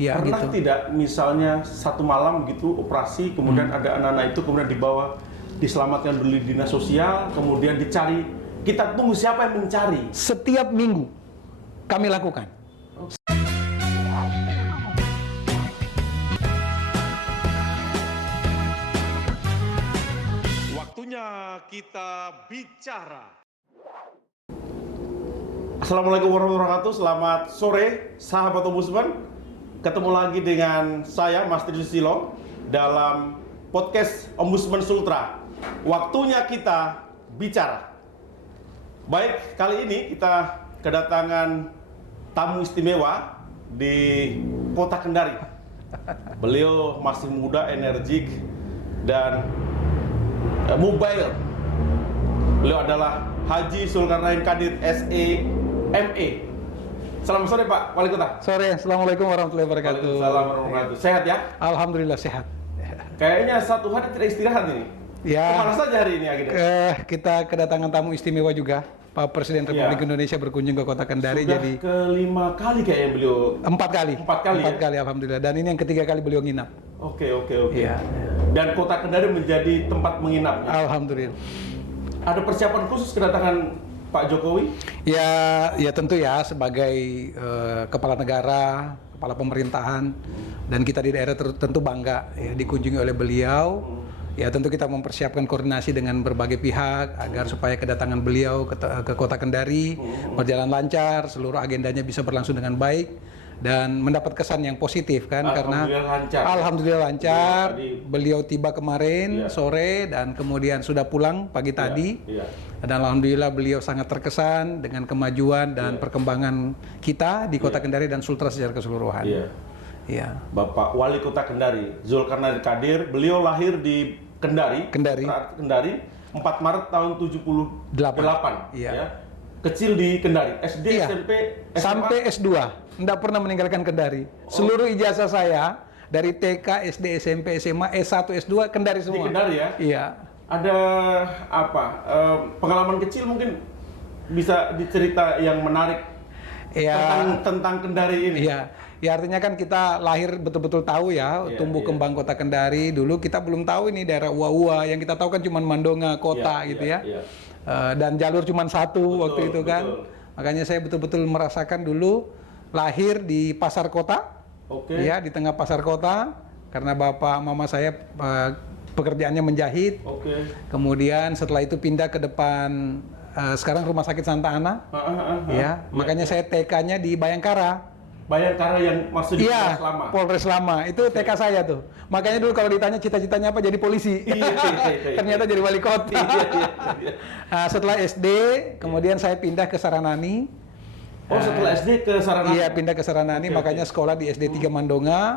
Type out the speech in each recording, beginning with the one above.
Ya, pernah gitu. tidak misalnya satu malam gitu operasi, kemudian ada anak-anak itu kemudian dibawa, diselamatkan dulu di dinas sosial, kemudian dicari, kita tunggu siapa yang mencari? Setiap minggu kami lakukan. Waktunya kita bicara. Assalamualaikum warahmatullahi wabarakatuh. Selamat sore, sahabat Ombudsman. Ketemu lagi dengan saya, Mas Tri Susilo, dalam podcast Ombudsman Sultra. Waktunya kita bicara. Baik, kali ini kita kedatangan tamu istimewa di Kota Kendari. Beliau masih muda, energik, dan mobile. Beliau adalah Haji Zulkarnain Qadir SE ME. Selamat sore Pak Wali Kota. Sore, Assalamualaikum warahmatullahi wabarakatuh. Waalaikumsalam warahmatullahi wabarakatuh. Sehat ya? Alhamdulillah sehat. Kayaknya satu hari tidak istirahat ini. Ya. Kemana saja hari ini Agida? Kita kedatangan tamu istimewa juga. Pak Presiden Republik Indonesia berkunjung ke Kota Kendari. Sudah jadi kelima kali kayaknya beliau. 4 kali. 4 kali. 4 kali alhamdulillah. Dan ini yang ketiga kali beliau nginap. Oke. Iya. Dan Kota Kendari menjadi tempat menginapnya. Alhamdulillah. Ada persiapan khusus kedatangan Pak Jokowi? Ya tentu ya sebagai kepala negara, kepala pemerintahan, dan kita di daerah tentu bangga ya, dikunjungi oleh beliau. Ya tentu kita mempersiapkan koordinasi dengan berbagai pihak agar supaya kedatangan beliau ke Kota Kendari berjalan lancar, seluruh agendanya bisa berlangsung dengan baik dan mendapat kesan yang positif kan, karena alhamdulillah lancar. Beliau tiba kemarin sore dan kemudian sudah pulang pagi tadi. Dan alhamdulillah beliau sangat terkesan dengan kemajuan dan perkembangan kita di Kota Kendari dan Sultra secara keseluruhan. Iya. Bapak Wali Kota Kendari, Zulkarnain Qadir, beliau lahir di Kendari, 4 Maret tahun 78. Iya. Ya. Kecil di Kendari, SD, SMP, SMA. Sampai S2, tidak pernah meninggalkan Kendari. Seluruh ijazah saya dari TK, SD, SMP, SMA, S1, S2 Kendari semua. Di Kendari ya? Iya. Ada apa? Pengalaman kecil mungkin bisa dicerita yang menarik tentang Kendari ini. Iya. Ya artinya kan kita lahir betul-betul tahu ya tumbuh kembang Kota Kendari. Dulu kita belum tahu ini daerah Uwa-Uwa, yang kita tahu kan cuma Mandonga kota gitu ya. Dan jalur cuma satu waktu itu kan. Makanya saya betul-betul merasakan dulu lahir di pasar kota. Ya, di tengah pasar kota karena bapak mama saya pekerjaannya menjahit. Kemudian setelah itu pindah ke depan sekarang Rumah Sakit Santa Ana. Makanya saya TK-nya di Bayangkara. Bayangkara yang maksud di Polres Lama. Polres Lama. Itu TK saya tuh. Makanya dulu kalau ditanya cita-citanya apa, jadi polisi. Ternyata jadi wali kota. Nah, setelah SD, kemudian saya pindah ke Saranani. Setelah SD ke Saranani? Iya, pindah ke Saranani. Makanya sekolah di SD 3 Mandonga.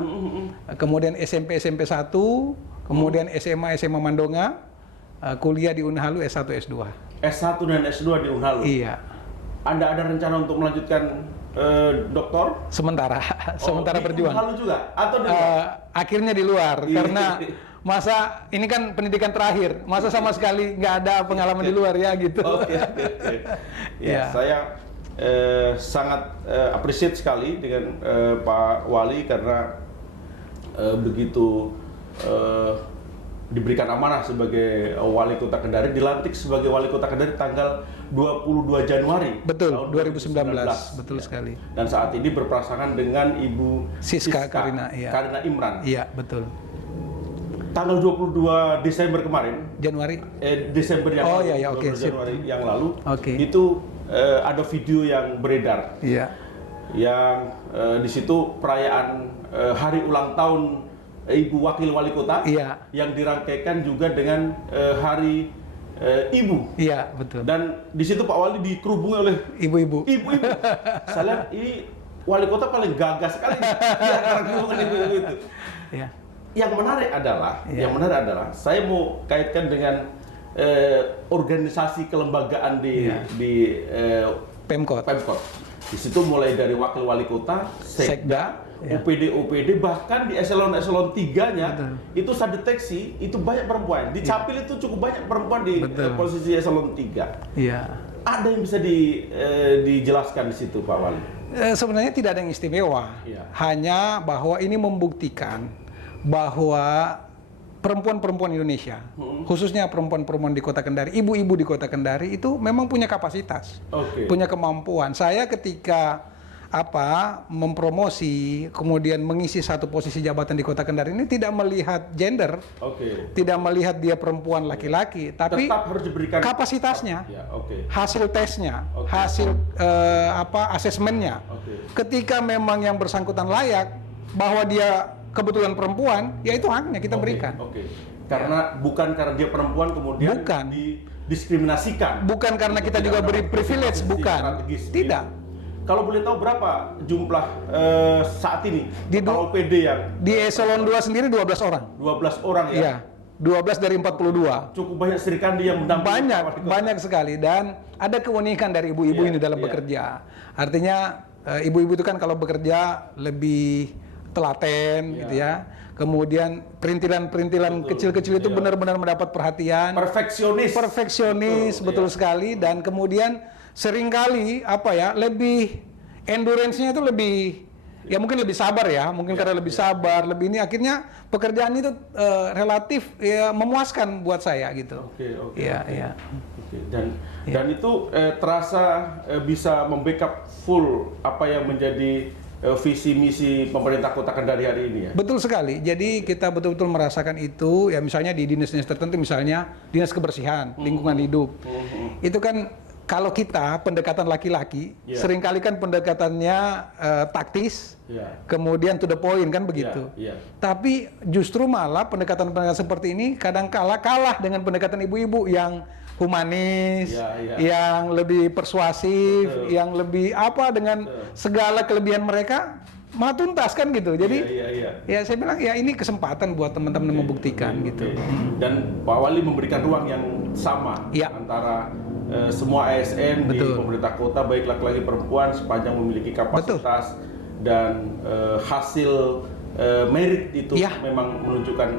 Kemudian SMP 1. Kemudian SMA Mandonga. Kuliah di Unhalu S1 S2. S1 dan S2 di Unhalu? Iya. Anda ada rencana untuk melanjutkan doktor? Sementara berjuang. Unhalu juga? Atau akhirnya di luar, karena masa ini kan pendidikan terakhir, masa sama sekali nggak ada pengalaman di luar ya gitu. Saya sangat appreciate sekali dengan Pak Wali karena begitu diberikan amanah sebagai Wali Kota Kendari, dilantik sebagai Wali Kota Kendari tanggal 22 Januari. Betul, 2019. Betul sekali. Dan saat ini berpasangan dengan Ibu Siska Karina Imran. Iya, betul. Tanggal 22 Desember kemarin. Desember yang lalu. Januari yang lalu. Itu ada video yang beredar. Iya. Yang di situ perayaan hari ulang tahun Ibu Wakil Wali Kota yang dirangkaikan juga dengan Hari Ibu. Iya, betul. Dan di situ Pak Wali dikerubungi oleh ibu-ibu. Saya lihat ini Wali Kota paling gagas sekali kerubungan ibu-ibu itu. Iya. Yang menarik adalah saya mau kaitkan dengan organisasi kelembagaan di Pemkot. Di situ mulai dari Wakil Wali Kota, Sekda, OPD, bahkan di eselon 3-nya itu saya deteksi itu banyak perempuan. Di Capil itu cukup banyak perempuan di posisi eselon 3. Iya. Ada yang bisa dijelaskan di situ Pak Wali? Sebenarnya tidak ada yang istimewa, Iya. hanya bahwa ini membuktikan bahwa perempuan-perempuan Indonesia, khususnya perempuan-perempuan di Kota Kendari, ibu-ibu di Kota Kendari itu memang punya kapasitas, Oke. punya kemampuan. Saya ketika mempromosi, kemudian mengisi satu posisi jabatan di Kota Kendari ini tidak melihat gender, Oke. tidak melihat dia perempuan laki-laki, tapi Tetap harus diberikan kapasitasnya, Ya, oke. hasil tesnya, Oke. hasil asesmennya. Oke. Ketika memang yang bersangkutan layak bahwa dia kebetulan perempuan, ya itu haknya kita Oke, berikan. Oke. Karena bukan karena dia perempuan kemudian Bukan. didiskriminasikan. Bukan karena kita juga beri privilege, bukan. Strategis, Tidak. gitu. Kalau boleh tahu berapa jumlah saat ini Di total OPD yang Di eselon 2 sendiri 12 orang. 12 orang ya? Iya. 12 dari 42. Cukup banyak Sri Kandi yang mendampingi Banyak sekali, dan ada keunikan dari ibu-ibu Iya, ini dalam iya. bekerja. Artinya ibu-ibu itu kan kalau bekerja lebih telaten Iya. gitu ya. Kemudian perintilan-perintilan kecil-kecil itu Iya. benar-benar mendapat perhatian. perfeksionis. Betul Iya. sekali, dan kemudian seringkali lebih endurance-nya itu lebih, ya mungkin lebih sabar ya, mungkin karena lebih sabar, lebih ini, akhirnya pekerjaan itu relatif ya memuaskan buat saya gitu. Oke. Iya, oke. iya. Oke. Dan itu terasa bisa membackup full apa yang menjadi visi misi pemerintah Kota Kendari hari ini ya. Betul sekali. Jadi kita betul-betul merasakan itu, ya misalnya di dinas-dinas tertentu, misalnya dinas kebersihan, lingkungan hidup. Itu kan kalau kita pendekatan laki-laki, Iya. seringkali kan pendekatannya taktis, Iya. kemudian to the point kan begitu. Iya. Tapi justru malah pendekatan-pendekatan seperti ini kadang kalah dengan pendekatan ibu-ibu yang humanis, Iya. yang lebih persuasif, Betul. yang lebih dengan segala kelebihan mereka malah tuntas kan gitu. Jadi Iya. ya saya bilang ya ini kesempatan buat teman-teman membuktikan gitu. Oke. Dan Pak Wali memberikan ruang yang sama Iya. antara semua ASN di Betul. pemerintah kota, baik laki-laki perempuan, sepanjang memiliki kapasitas dan hasil merit itu Iya. memang menunjukkan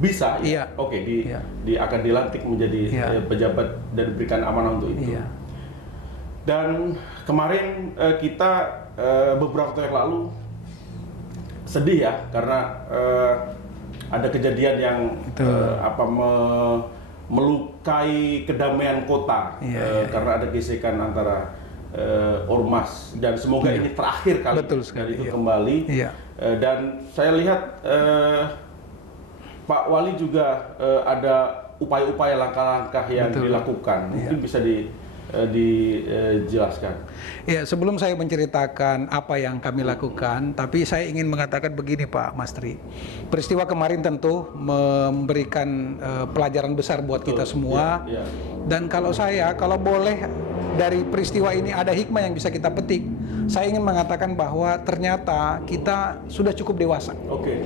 bisa Iya. Oke, Iya. akan dilantik menjadi Iya. pejabat dan diberikan amanah untuk itu. Iya. Dan kemarin kita beberapa waktu yang lalu sedih ya, karena ada kejadian yang Betul. melukai kedamaian kota. Iya. Karena ada gesekan antara ormas, dan semoga ini terakhir kali. Betul sekali, Dan itu iya. kembali. Iya. Dan saya lihat Pak Wali juga ada upaya-upaya langkah-langkah yang Betul. dilakukan. Mungkin Iya. bisa dijelaskan. Ya, sebelum saya menceritakan apa yang kami lakukan, tapi saya ingin mengatakan begini Pak Mastri. Peristiwa kemarin tentu memberikan pelajaran besar buat kita semua. Iya. Dan kalau boleh dari peristiwa ini ada hikmah yang bisa kita petik, saya ingin mengatakan bahwa ternyata kita sudah cukup dewasa. Oke.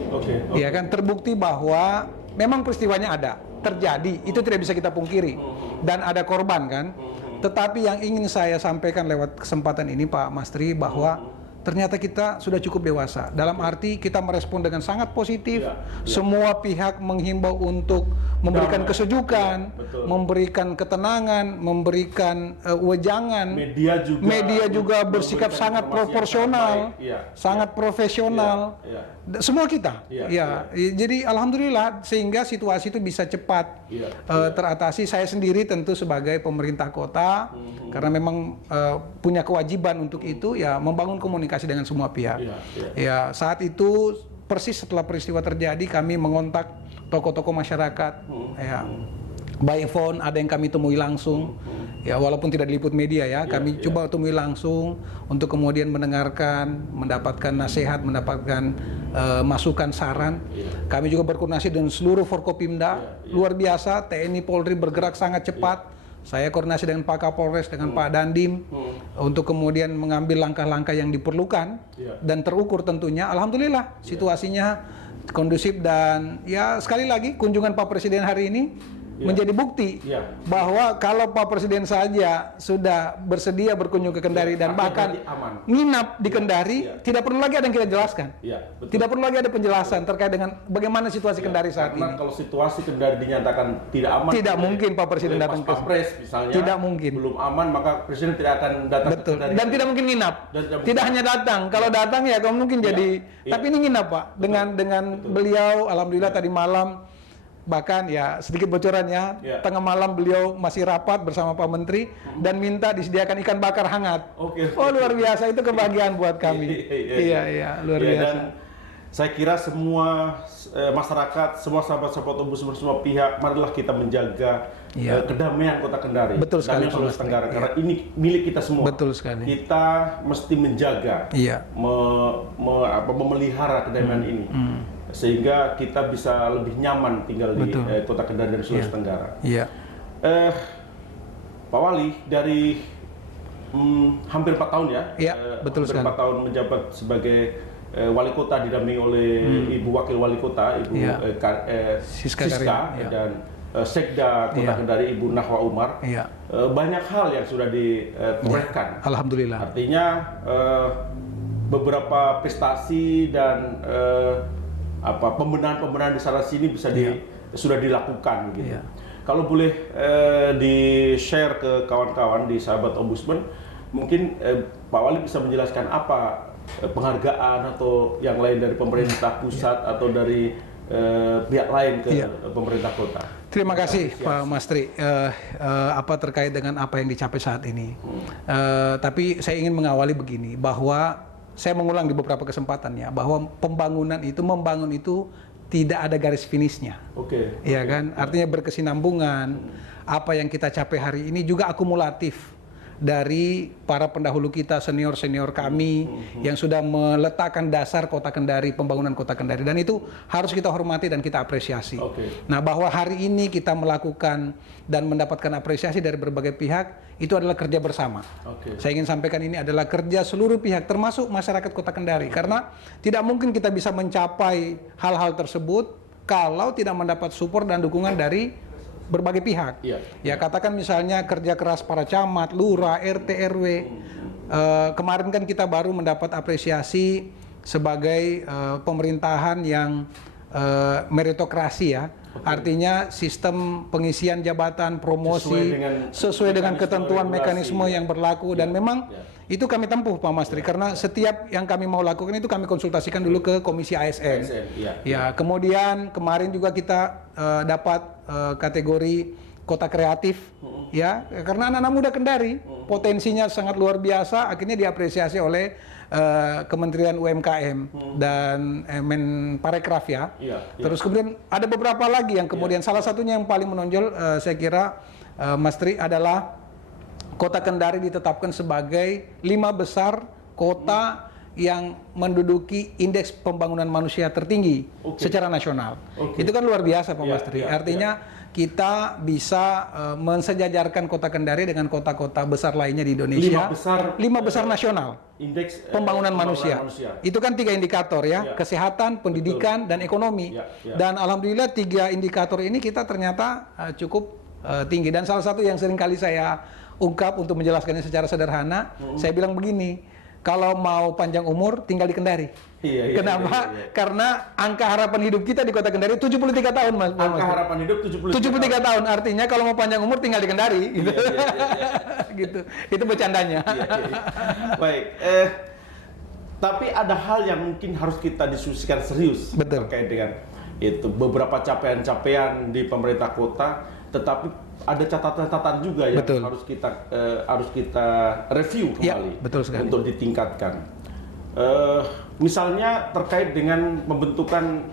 Ya kan, terbukti bahwa memang peristiwanya ada, terjadi, itu tidak bisa kita pungkiri. Dan ada korban kan. Tetapi yang ingin saya sampaikan lewat kesempatan ini Pak Mastri, bahwa ternyata kita sudah cukup dewasa. Dalam arti kita merespon dengan sangat positif. Iya. Semua pihak menghimbau untuk memberikan Damai. kesejukan, Iya, betul. memberikan ketenangan, memberikan wejangan. Media juga bersikap memberikan sangat informasi yang proporsional, sangat baik. Iya. sangat profesional. Iya. Semua kita, Iya, jadi alhamdulillah sehingga situasi itu bisa cepat Iya, teratasi. Saya sendiri tentu sebagai pemerintah kota, karena memang punya kewajiban untuk itu, ya membangun komunikasi dengan semua pihak. Iya. Ya saat itu persis setelah peristiwa terjadi kami mengontak tokoh-tokoh masyarakat, ya by phone, ada yang kami temui langsung. Ya walaupun tidak diliput media ya, kami coba temui langsung untuk kemudian mendengarkan, mendapatkan nasihat, mendapatkan masukan, saran. Kami juga berkoordinasi dengan seluruh Forkopimda, luar biasa. TNI Polri bergerak sangat cepat. Saya koordinasi dengan Pak Kapolres, dengan Pak Dandim untuk kemudian mengambil langkah-langkah yang diperlukan dan terukur tentunya. Alhamdulillah situasinya kondusif, dan ya sekali lagi kunjungan Pak Presiden hari ini menjadi bukti bahwa kalau Pak Presiden saja sudah bersedia berkunjung ke Kendari dan bahkan nginap di Kendari, tidak perlu lagi ada yang kita jelaskan. Tidak perlu lagi ada penjelasan terkait dengan bagaimana situasi Kendari saat ini. Karena kalau situasi Kendari dinyatakan tidak aman, tidak mungkin Pak Presiden datang ke Pampres misalnya, tidak mungkin. Belum aman, maka Presiden tidak akan datang ke Kendari. Dan tidak mungkin nginap. Tidak hanya datang. Kalau datang ya mungkin jadi. Tapi ini nginap Pak. Dengan beliau, alhamdulillah tadi malam. Bahkan ya sedikit bocorannya, tengah malam beliau masih rapat bersama Pak Menteri dan minta disediakan ikan bakar hangat. Oh luar biasa, itu kebahagiaan buat kami. Iya, luar biasa. Dan saya kira semua masyarakat, semua sahabat-sahabat Ombudsman, semua pihak, marilah kita menjaga kedamaian Kota Kendari. Betul sekali, Sulawesi Tenggara, karena ini milik kita semua. Betul sekali. Kita mesti menjaga, memelihara kedamaian ini. Sehingga kita bisa lebih nyaman tinggal di Kota Kendari dan Sulawesi Tenggara. Pak Wali, dari hampir 4 tahun betul sekali. 4 tahun menjabat sebagai wali kota didampingi oleh Ibu Wakil Wali Kota, Ibu Siska dan Sekda Kota Kendari, Ibu Nahwa Umar. Banyak hal yang sudah ditorehkan. Alhamdulillah. Artinya beberapa prestasi dan pembenahan di sana sini bisa sudah dilakukan gitu. Kalau boleh di-share ke kawan-kawan di sahabat Ombudsman, mungkin Pak Wali bisa menjelaskan apa penghargaan atau yang lain dari pemerintah pusat atau dari pihak lain ke pemerintah kota. Terima kasih Pak Mastri, terkait dengan apa yang dicapai saat ini. Tapi saya ingin mengawali begini, bahwa saya mengulang di beberapa kesempatan bahwa membangun itu tidak ada garis finishnya. Iya kan? Artinya berkesinambungan. Apa yang kita capai hari ini juga akumulatif dari para pendahulu kita, senior-senior kami yang sudah meletakkan dasar Kota Kendari, pembangunan Kota Kendari, dan itu harus kita hormati dan kita apresiasi. Nah, bahwa hari ini kita melakukan dan mendapatkan apresiasi dari berbagai pihak, itu adalah kerja bersama. Saya ingin sampaikan ini adalah kerja seluruh pihak, termasuk masyarakat Kota Kendari, karena tidak mungkin kita bisa mencapai hal-hal tersebut kalau tidak mendapat support dan dukungan dari berbagai pihak. Katakan misalnya kerja keras para camat, lurah, RT, RW. Kemarin kan kita baru mendapat apresiasi sebagai pemerintahan yang meritokrasi Artinya sistem pengisian jabatan, promosi sesuai dengan ketentuan mekanisme yang berlaku, dan memang itu kami tempuh Pak Mastri, karena setiap yang kami mau lakukan itu kami konsultasikan dulu ke Komisi ASN. Kemudian kemarin juga kita dapat kategori kota kreatif, karena anak-anak muda Kendari potensinya sangat luar biasa, akhirnya diapresiasi oleh Kementerian UMKM dan Menparekraf Terus kemudian ada beberapa lagi yang kemudian salah satunya yang paling menonjol saya kira Mastri adalah Kota Kendari ditetapkan sebagai 5 besar kota yang menduduki indeks pembangunan manusia tertinggi secara nasional. Itu kan luar biasa Pak Mastri. Artinya kita bisa mensejajarkan Kota Kendari dengan kota-kota besar lainnya di Indonesia. 5 besar nasional indeks pembangunan manusia. Itu kan 3 indikator kesehatan, pendidikan, dan ekonomi. Dan alhamdulillah 3 indikator ini kita ternyata cukup tinggi. Dan salah satu yang sering kali saya ungkap untuk menjelaskannya secara sederhana, saya bilang begini, kalau mau panjang umur tinggal di Kendari. Kenapa? Karena angka harapan hidup kita di Kota Kendari 73 tahun, Mas. Angka harapan hidup 73 tahun. Artinya kalau mau panjang umur tinggal di Kendari. Gitu. Itu bercandanya. Baik. Tapi ada hal yang mungkin harus kita diskusikan serius terkait dengan itu, beberapa capaian-capaian di pemerintah kota, tetapi ada catatan-catatan juga yang harus kita review kembali untuk ditingkatkan. Misalnya terkait dengan pembentukan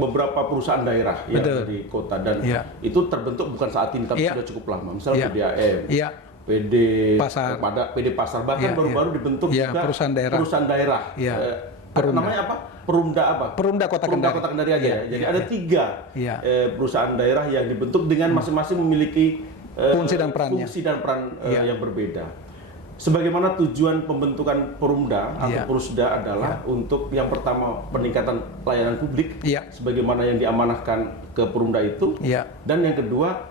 beberapa perusahaan daerah di kota, dan itu terbentuk bukan saat ini tapi sudah cukup lama. Misalnya PDAM, PD Pasar, bahkan baru-baru dibentuk juga perusahaan daerah. Namanya apa? Perumda Kota Kendari aja. Jadi ada 3 perusahaan daerah yang dibentuk dengan masing-masing memiliki fungsi dan peran yang berbeda. Sebagaimana tujuan pembentukan Perumda atau Perusda adalah untuk yang pertama peningkatan pelayanan publik, sebagaimana yang diamanahkan ke Perumda itu, dan yang kedua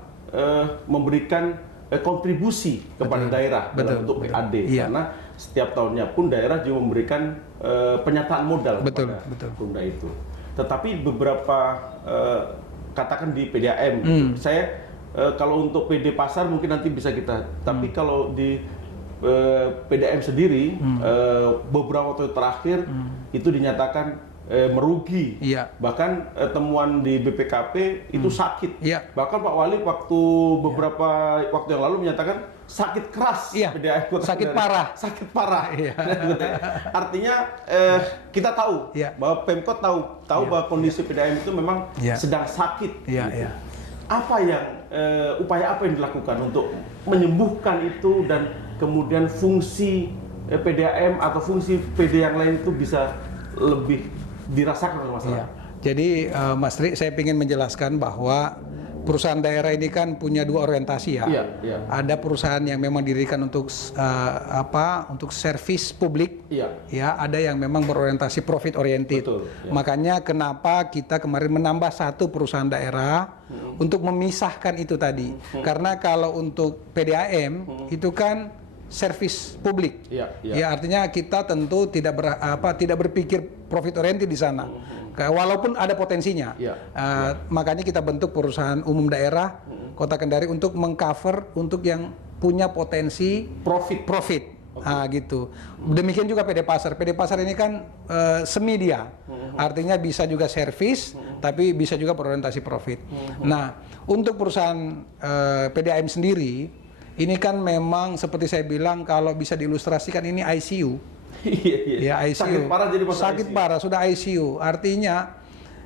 memberikan kontribusi kepada daerah dalam bentuk PAD, karena setiap tahunnya pun daerah juga memberikan penyataan modal kepada Perumda itu. Tetapi beberapa katakan di PDAM, saya kalau untuk PD pasar mungkin nanti bisa kita, tapi kalau di PDAM sendiri beberapa waktu terakhir itu dinyatakan merugi, bahkan temuan di BPKP itu sakit. Bahkan Pak Wali waktu beberapa waktu yang lalu menyatakan sakit keras, PDAM sakit parah, sakit parah. Artinya kita tahu bahwa Pemkot tahu bahwa kondisi PDAM itu memang sedang sakit. Apa yang upaya apa yang dilakukan untuk menyembuhkan itu dan kemudian fungsi PDAM atau fungsi PD yang lain itu bisa lebih dirasakan oleh masyarakat? Jadi Mas Tri, saya ingin menjelaskan bahwa perusahaan daerah ini kan punya dua orientasi ya. Ada perusahaan yang memang didirikan untuk untuk servis publik, ya. Ada yang memang berorientasi profit oriented. Makanya kenapa kita kemarin menambah satu perusahaan daerah untuk memisahkan itu tadi. Karena kalau untuk PDAM itu kan servis publik, ya artinya kita tentu tidak berpikir profit oriented di sana, walaupun ada potensinya. Makanya kita bentuk perusahaan umum daerah Kota Kendari untuk mengcover untuk yang punya potensi profit. Gitu. Demikian juga PD Pasar. PD Pasar ini kan semi dia, artinya bisa juga servis, tapi bisa juga berorientasi profit. Nah, untuk perusahaan PDAM sendiri ini kan memang seperti saya bilang, kalau bisa diilustrasikan ini ICU. Ya, ICU. Sakit parah jadi sakit ICU. Parah sudah ICU. Artinya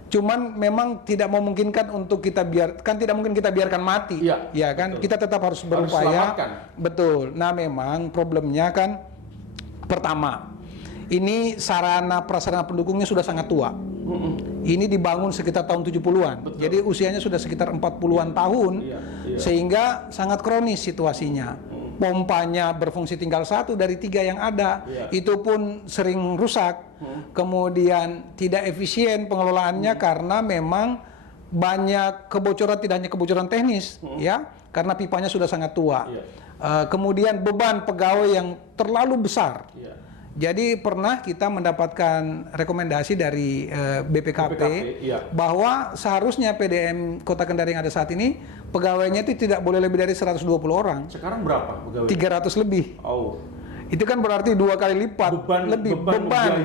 cuman memang tidak memungkinkan untuk kita tidak mungkin kita biarkan mati. Ya kan? Betul. Kita tetap harus berupaya. Betul. Nah, memang problemnya kan pertama, ini sarana prasarana pendukungnya sudah sangat tua. Ini dibangun sekitar tahun 70-an. Jadi usianya sudah sekitar 40-an tahun. Sehingga sangat kronis situasinya. Pompanya berfungsi tinggal satu dari 3 yang ada. Itu pun sering rusak. Kemudian tidak efisien pengelolaannya karena memang banyak kebocoran, tidak hanya kebocoran teknis, ya, karena pipanya sudah sangat tua. Kemudian beban pegawai yang terlalu besar. Jadi pernah kita mendapatkan rekomendasi dari BPKP bahwa seharusnya PDAM Kota Kendari yang ada saat ini pegawainya itu tidak boleh lebih dari 120 orang. Sekarang berapa pegawai? 300 lebih. Itu kan berarti 2 kali lipat beban.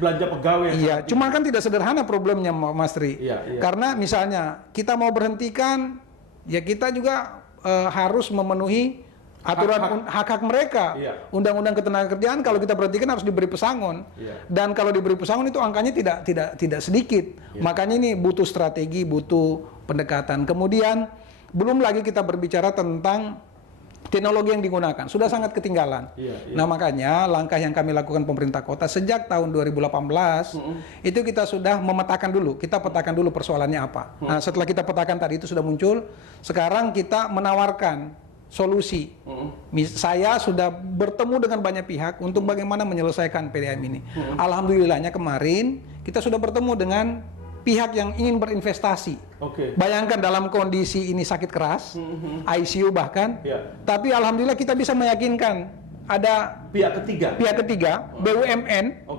Belanja pegawai. Cuma kan tidak sederhana problemnya, Mas Tri. Karena misalnya kita mau berhentikan, ya kita juga harus memenuhi aturan hak-hak mereka. Undang-undang Ketenagakerjaan kalau kita perhatikan harus diberi pesangon. Dan kalau diberi pesangon itu angkanya tidak sedikit. Makanya ini butuh strategi, butuh pendekatan. Kemudian belum lagi kita berbicara tentang teknologi yang digunakan. Sudah sangat ketinggalan. Nah, makanya langkah yang kami lakukan pemerintah kota sejak tahun 2018 itu kita sudah memetakan dulu. Kita petakan dulu persoalannya apa. Nah, setelah kita petakan tadi itu sudah muncul, sekarang kita menawarkan solusi. Saya sudah bertemu dengan banyak pihak untuk bagaimana menyelesaikan PDAM ini. Alhamdulillahnya kemarin kita sudah bertemu dengan pihak yang ingin berinvestasi. Bayangkan dalam kondisi ini sakit keras, ICU bahkan. Tapi alhamdulillah kita bisa meyakinkan ada pihak ketiga, BUMN.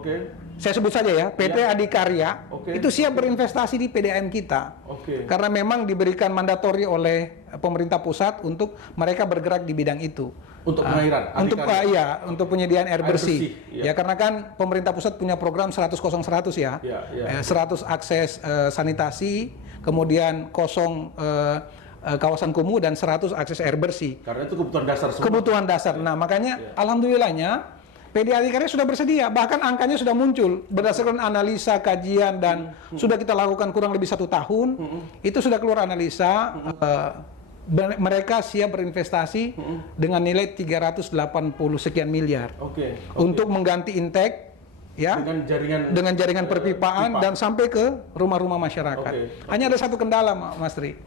Saya sebut saja ya, PT Adikarya, itu siap berinvestasi di PDAM kita. Karena memang diberikan mandatori oleh pemerintah pusat untuk mereka bergerak di bidang itu. Untuk pengairan? Untuk penyediaan air bersih. Ya, karena kan pemerintah pusat punya program 100-100 ya. 100 akses sanitasi, kemudian kosong kawasan kumuh, dan 100 akses air bersih. Karena itu kebutuhan dasar semua. Kebutuhan dasar. Nah, makanya alhamdulillahnya PD Adikarya sudah bersedia, bahkan angkanya sudah muncul berdasarkan analisa, kajian, dan sudah kita lakukan kurang lebih 1 tahun. Itu sudah keluar analisa, mereka siap berinvestasi dengan nilai 380 sekian miliar untuk mengganti intake, ya, dengan jaringan perpipaan dan sampai ke rumah-rumah masyarakat. Hanya ada satu kendala, Mas Tri,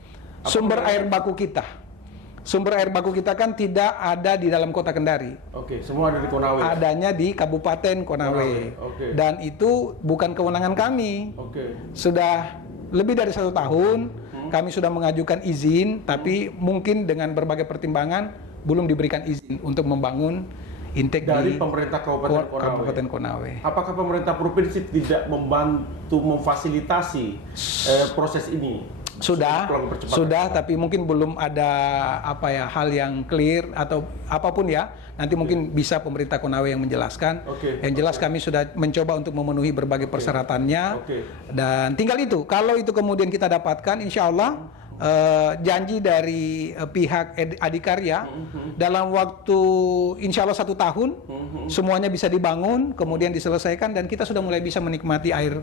sumber air baku kita. Sumber air baku kita kan tidak ada di dalam Kota Kendari. Semua ada di Konawe. Adanya di Kabupaten Konawe. Dan itu bukan kewenangan kami. Sudah lebih dari 1 tahun kami sudah mengajukan izin, tapi mungkin dengan berbagai pertimbangan belum diberikan izin untuk membangun intake dari di pemerintah Kabupaten Konawe. Apakah pemerintah provinsi tidak membantu memfasilitasi proses ini? Sudah, tapi mungkin belum ada hal yang clear atau apapun ya. Nanti mungkin bisa pemerintah Konawe yang menjelaskan. Yang jelas kami sudah mencoba untuk memenuhi berbagai persyaratannya. Dan tinggal itu, kalau itu kemudian kita dapatkan, insya Allah janji dari pihak Adikarya dalam waktu insya Allah 1 tahun semuanya bisa dibangun, kemudian diselesaikan, dan kita sudah mulai bisa menikmati air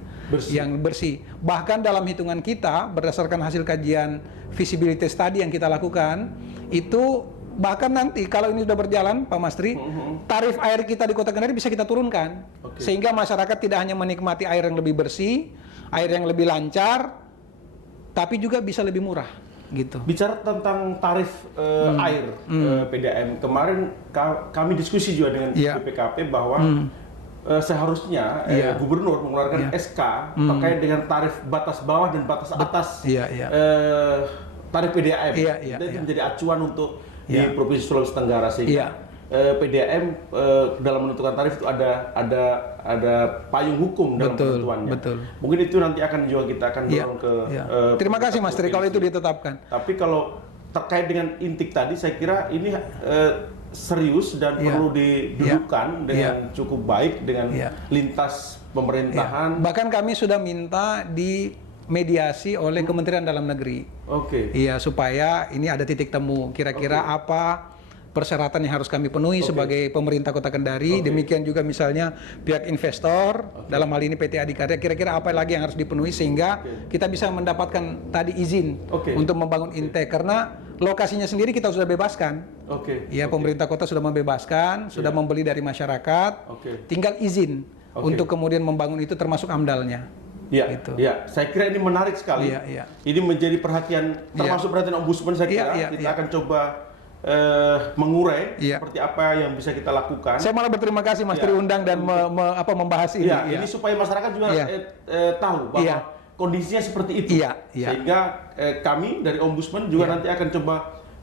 yang bersih. Bahkan dalam hitungan kita berdasarkan hasil kajian feasibility study yang kita lakukan, itu bahkan nanti kalau ini sudah berjalan Pak Mastri, tarif air kita di Kota Kendari bisa kita turunkan, sehingga masyarakat tidak hanya menikmati air yang lebih bersih, air yang lebih lancar, tapi juga bisa lebih murah, gitu. Bicara tentang tarif air PDAM, kemarin kami diskusi juga dengan BPKP bahwa seharusnya gubernur mengeluarkan SK terkait dengan tarif batas bawah dan batas atas tarif PDAM. Itu menjadi acuan untuk di Provinsi Sulawesi Tenggara, sehingga PDAM dalam menentukan tarif itu ada payung hukum dalam penentuannya. Mungkin itu nanti akan juga kita akan dorong ke terima kasih Mas Tri kalau itu ditetapkan. Tapi kalau terkait dengan intik tadi, saya kira ini serius dan perlu didudukkan dengan cukup baik dengan lintas pemerintahan. Bahkan kami sudah minta di mediasi oleh Kementerian Dalam Negeri. Iya, supaya ini ada titik temu. Kira-kira apa persyaratan yang harus kami penuhi sebagai pemerintah Kota Kendari, demikian juga misalnya pihak investor, dalam hal ini PT Adikarya, kira-kira apa lagi yang harus dipenuhi sehingga kita bisa mendapatkan tadi izin untuk membangun intake, karena lokasinya sendiri kita sudah bebaskan. Ya, pemerintah kota sudah membebaskan, sudah membeli dari masyarakat, tinggal izin untuk kemudian membangun itu termasuk amdalnya. Gitu. Saya kira ini menarik sekali. Ini menjadi perhatian, termasuk perhatian Ombudsman, saya kira kita akan coba mengurai seperti apa yang bisa kita lakukan. Saya malah berterima kasih Mas Tri undang dan membahas ini. Ini supaya masyarakat juga tahu bahwa kondisinya seperti itu. Sehingga kami dari Ombudsman juga nanti akan coba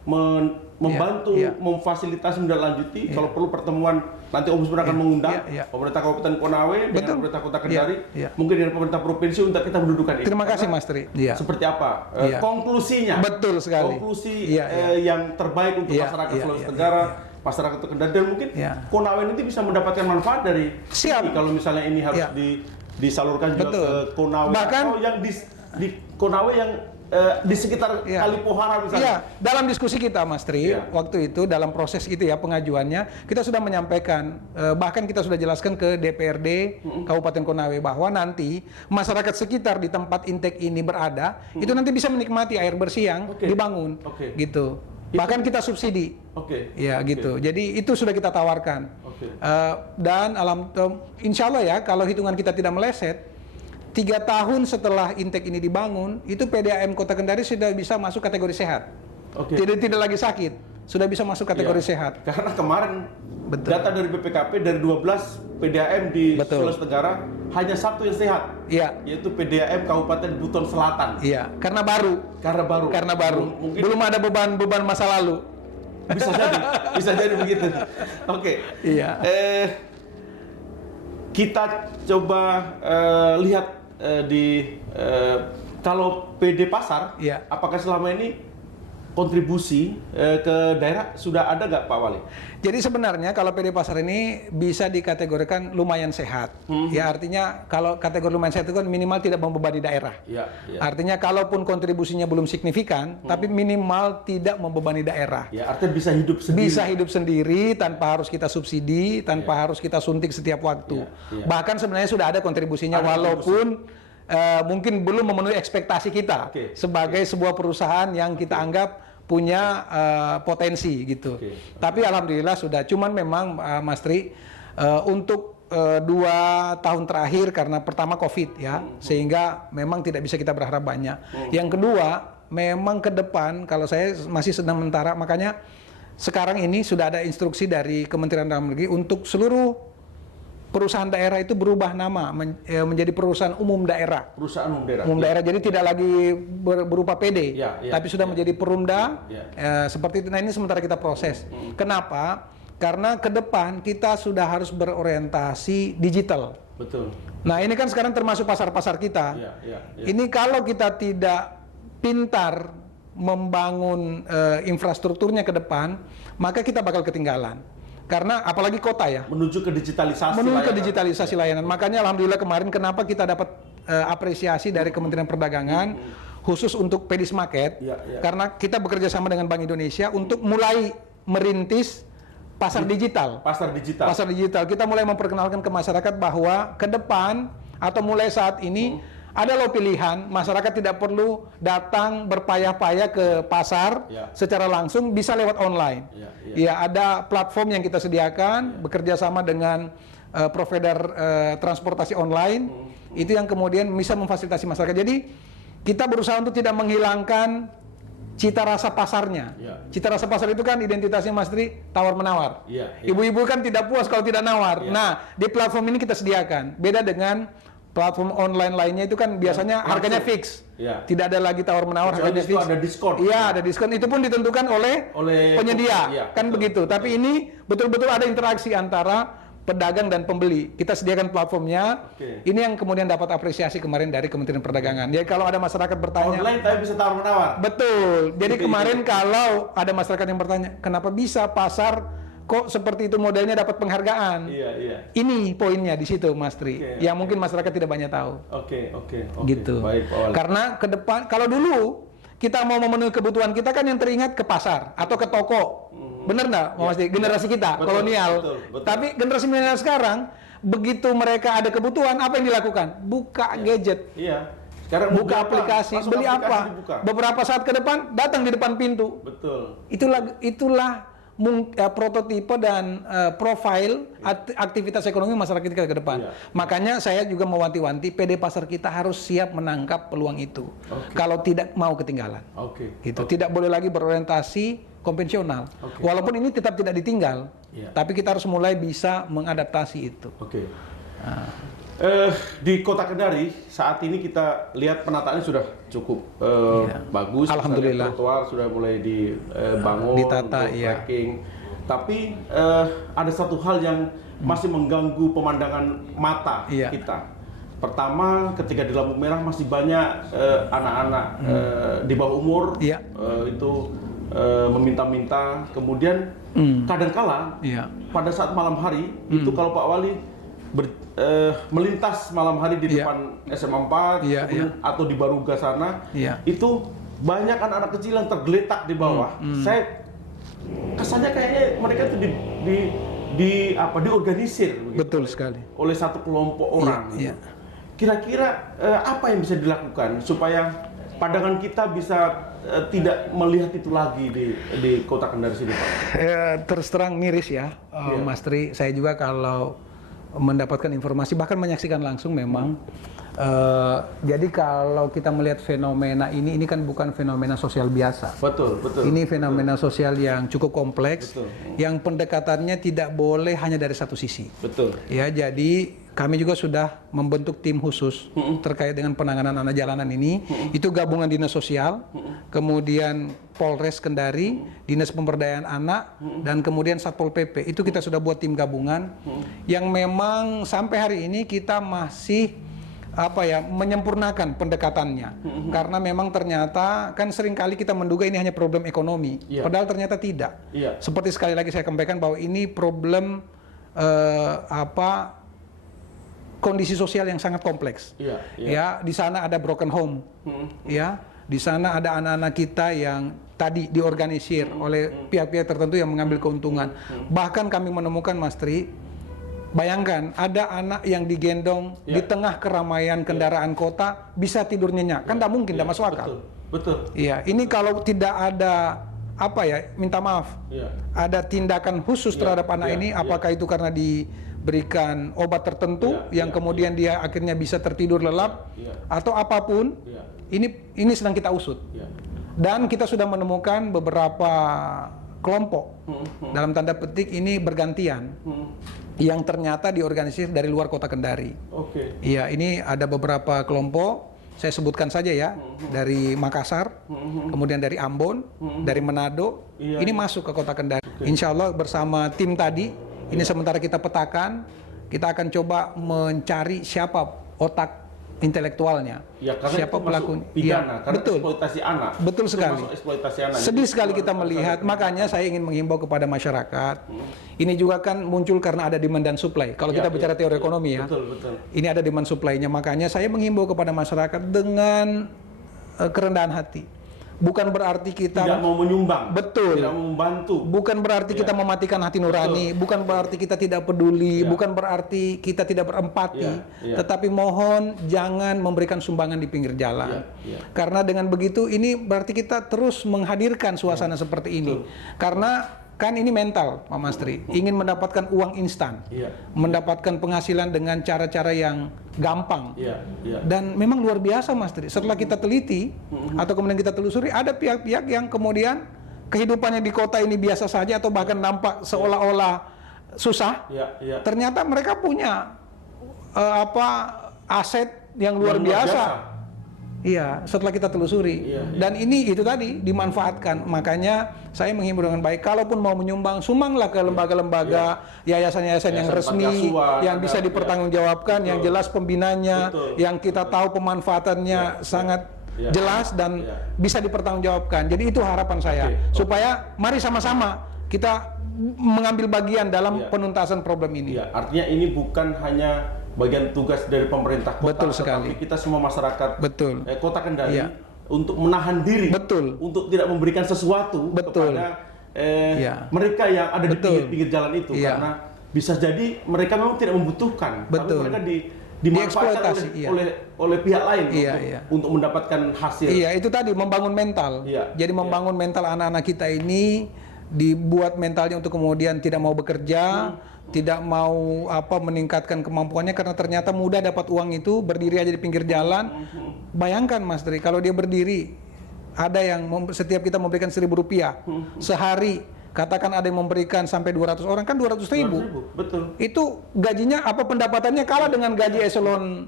membantu memfasilitasi menindaklanjuti. Kalau perlu pertemuan, nanti Ombudsman akan mengundang pemerintah Kabupaten Konawe dengan pemerintah Kota Kendari, mungkin dengan pemerintah provinsi untuk kita mendudukan ini. Terima kasih Mas Tri. Seperti apa konklusinya? Betul sekali. Konklusi yang terbaik untuk masyarakat Sulawesi Tenggara, masyarakat Kota Kendari, dan mungkin Konawe nanti bisa mendapatkan manfaat dari ini, kalau misalnya ini harus disalurkan juga ke Konawe, atau yang di Konawe yang di sekitar Kali Pohara misalnya. Dalam diskusi kita Mas Tri, waktu itu dalam proses itu pengajuannya, kita sudah menyampaikan, bahkan kita sudah jelaskan ke DPRD Kabupaten Konawe bahwa nanti masyarakat sekitar di tempat intake ini berada, itu nanti bisa menikmati air bersih yang dibangun, gitu. Bahkan kita subsidi, gitu. Jadi itu sudah kita tawarkan. Dan insya Allah kalau hitungan kita tidak meleset, 3 tahun setelah intake ini dibangun, itu PDAM Kota Kendari sudah bisa masuk kategori sehat. Tidak lagi sakit, sudah bisa masuk kategori sehat. Karena kemarin data dari BPKP dari 12 PDAM di Sulawesi Tenggara hanya 1 yang sehat, yaitu PDAM Kabupaten Buton Selatan. Karena baru. Mungkin belum ada beban masa lalu. Bisa jadi begitu. Kita coba lihat kalau PD Pasar, apakah selama ini kontribusi ke daerah sudah ada nggak Pak Wali? Jadi sebenarnya kalau PD Pasar ini bisa dikategorikan lumayan sehat. Artinya kalau kategori lumayan sehat itu kan minimal tidak membebani daerah. Artinya kalaupun kontribusinya belum signifikan, tapi minimal tidak membebani daerah. Artinya bisa hidup sendiri. Bisa hidup sendiri tanpa harus kita subsidi, tanpa harus kita suntik setiap waktu. Bahkan sebenarnya sudah ada kontribusinya, walaupun mungkin belum memenuhi ekspektasi kita sebagai sebuah perusahaan yang kita anggap punya potensi gitu. Tapi alhamdulillah sudah. Cuman memang Mas Tri, untuk 2 tahun terakhir karena pertama COVID sehingga memang tidak bisa kita berharap banyak. Yang kedua, memang ke depan kalau saya masih sedang mentara, makanya sekarang ini sudah ada instruksi dari Kementerian Dalam Negeri untuk seluruh perusahaan daerah itu berubah nama menjadi perusahaan umum daerah. Perusahaan umum daerah. Umum daerah, jadi tidak lagi berupa PD, tapi sudah menjadi perumda. Seperti itu. Nah, ini sementara kita proses. Kenapa? Karena ke depan kita sudah harus berorientasi digital. Betul. Nah, ini kan sekarang termasuk pasar-pasar kita. Ini kalau kita tidak pintar membangun infrastrukturnya ke depan, maka kita bakal ketinggalan. Karena apalagi kota ya. Menuju ke digitalisasi layanan. Makanya alhamdulillah kemarin kenapa kita dapat apresiasi dari Kementerian Perdagangan khusus untuk Pedis Market. Karena kita bekerja sama dengan Bank Indonesia untuk mulai merintis pasar digital. Pasar digital. Kita mulai memperkenalkan ke masyarakat bahwa ke depan atau mulai saat ini ada loh pilihan, masyarakat tidak perlu datang berpayah-payah ke pasar secara langsung, bisa lewat online. Ada platform yang kita sediakan, bekerja sama dengan provider transportasi online, itu yang kemudian bisa memfasilitasi masyarakat. Jadi kita berusaha untuk tidak menghilangkan cita rasa pasarnya. Cita rasa pasar itu kan identitasnya Mas Tri, tawar-menawar. Ibu-ibu kan tidak puas kalau tidak nawar. Nah, di platform ini kita sediakan. Beda dengan platform online lainnya itu kan biasanya harganya fix. Tidak ada lagi tawar-menawar, harganya fix. Ada diskon. Iya, ada diskon. Itu pun ditentukan oleh penyedia. Kan begitu. Tapi ini betul-betul ada interaksi antara pedagang dan pembeli. Kita sediakan platformnya. Ini yang kemudian dapat apresiasi kemarin dari Kementerian Perdagangan. Jadi kalau ada masyarakat bertanya, online tapi bisa tawar-menawar. Betul. Jadi kemarin kalau ada masyarakat yang bertanya, kenapa bisa pasar kok seperti itu modelnya dapat penghargaan? Ini poinnya di situ, Mas Tri. Yang mungkin masyarakat tidak banyak tahu. Gitu. Baik, Pak Wali. Karena ke depan, kalau dulu kita mau memenuhi kebutuhan kita kan yang teringat ke pasar atau ke toko. Bener nggak, Mas Tri? Generasi kita, kolonial. Betul. Tapi generasi milenial sekarang, begitu mereka ada kebutuhan, apa yang dilakukan? Buka gadget. Sekarang buka aplikasi, beli apa? Beberapa saat ke depan, datang di depan pintu. Betul. Itulah prototipe dan profil aktivitas ekonomi masyarakat kita ke depan. Makanya saya juga mewanti-wanti PD pasar kita harus siap menangkap peluang itu. Kalau tidak mau ketinggalan. Gitu. Tidak boleh lagi berorientasi konvensional. Walaupun ini tetap tidak ditinggal, tapi kita harus mulai bisa mengadaptasi itu. Di Kota Kendari saat ini kita lihat penataannya sudah cukup bagus. Alhamdulillah. Trotoar sudah mulai dibangun, ditata, tracking. Tapi ada satu hal yang masih mengganggu pemandangan mata kita. Pertama, ketika di lampu merah masih banyak anak-anak di bawah umur itu meminta-minta. Kemudian kadangkala pada saat malam hari itu kalau Pak Wali melintas malam hari di depan SMA 4 atau di Baruga sana, itu banyak anak-anak kecil yang tergeletak di bawah. Saya kesannya kayaknya mereka itu diorganisir betul sekali oleh satu kelompok orang. Kira-kira apa yang bisa dilakukan supaya pandangan kita bisa tidak melihat itu lagi di Kota Kendari sini, Pak? Terus terang miris ya, Mas Tri. Saya juga kalau mendapatkan informasi bahkan menyaksikan langsung memang jadi kalau kita melihat fenomena ini kan bukan fenomena sosial biasa. Betul. Ini fenomena sosial yang cukup kompleks, yang pendekatannya tidak boleh hanya dari satu sisi. Ya, jadi kami juga sudah membentuk tim khusus terkait dengan penanganan anak jalanan ini. Itu gabungan Dinas Sosial, kemudian Polres Kendari, Dinas Pemberdayaan Anak, dan kemudian Satpol PP. Itu kita sudah buat tim gabungan yang memang sampai hari ini kita masih menyempurnakan pendekatannya. Karena memang ternyata kan seringkali kita menduga ini hanya problem ekonomi, padahal ternyata tidak. Seperti sekali lagi saya sampaikan bahwa ini problem kondisi sosial yang sangat kompleks. Ya, di sana ada broken home. Ya, di sana ada anak-anak kita yang tadi diorganisir oleh pihak-pihak tertentu yang mengambil keuntungan. Bahkan kami menemukan, Mas Tri, bayangkan ada anak yang digendong di tengah keramaian kendaraan kota bisa tidur nyenyak. Kan tidak mungkin, tidak masuk akal. Betul. Iya, ini kalau tidak ada minta maaf, ada tindakan khusus terhadap anak ini, apakah itu karena diberikan obat tertentu yang kemudian dia akhirnya bisa tertidur lelap atau apapun, ini sedang kita usut. Dan kita sudah menemukan beberapa kelompok, dalam tanda petik ini bergantian, yang ternyata diorganisir dari luar kota Kendari. Iya, ini ada beberapa kelompok, saya sebutkan saja ya, dari Makassar, kemudian dari Ambon, dari Manado, ini masuk ke kota Kendari. Insya Allah bersama tim tadi, ini sementara kita petakan, kita akan coba mencari siapa otak intelektualnya, siapa pelakunya, pidana, karena betul, eksploitasi anak, betul sekali. Eksploitasi anak. Sedih sekali kita melihat, makanya saya ingin menghimbau kepada masyarakat. Ini juga kan muncul karena ada demand dan supply. Kalau kita bicara teori ekonomi ya, betul. Ini ada demand supply-nya. Makanya saya menghimbau kepada masyarakat dengan kerendahan hati. Bukan berarti kita tidak mau menyumbang, betul, tidak mau membantu. Bukan berarti kita mematikan hati nurani, bukan berarti kita tidak peduli, bukan berarti kita tidak berempati. Tetapi mohon jangan memberikan sumbangan di pinggir jalan. Karena dengan begitu ini berarti kita terus menghadirkan suasana seperti ini. Karena kan ini mental, Pak Mastri, ingin mendapatkan uang instan, mendapatkan penghasilan dengan cara-cara yang gampang, dan memang luar biasa, Mastri. Setelah kita teliti atau kemudian kita telusuri, ada pihak-pihak yang kemudian kehidupannya di kota ini biasa saja atau bahkan nampak seolah-olah susah. Ternyata mereka punya aset yang luar biasa. Iya, setelah kita telusuri, dan ini itu tadi dimanfaatkan. Makanya saya menghimbau dengan baik, kalaupun mau menyumbang, sumbanglah ke lembaga-lembaga, yayasan-yayasan yang resmi, yang bisa dipertanggungjawabkan, yang jelas pembinanya, yang kita tahu pemanfaatannya sangat jelas dan bisa dipertanggungjawabkan. Jadi itu harapan saya, supaya mari sama-sama kita mengambil bagian dalam penuntasan problem ini. Artinya ini bukan hanya bagian tugas dari pemerintah kota, betul sekali, tapi kita semua masyarakat kota Kendari untuk menahan diri, untuk tidak memberikan sesuatu kepada mereka yang ada di pinggir jalan itu, karena bisa jadi mereka memang tidak membutuhkan, tapi mereka dimanfaatkan oleh pihak lain untuk mendapatkan hasil. Iya, itu tadi membangun mental. Jadi membangun mental anak-anak kita ini, dibuat mentalnya untuk kemudian tidak mau bekerja, tidak mau meningkatkan kemampuannya karena ternyata mudah dapat uang itu, berdiri aja di pinggir jalan. Bayangkan Mas Tri, kalau dia berdiri, ada yang setiap kita memberikan Rp1.000 sehari, katakan ada yang memberikan sampai 200 orang, kan 200.000. Betul. Itu gajinya pendapatannya kalah dengan gaji eselon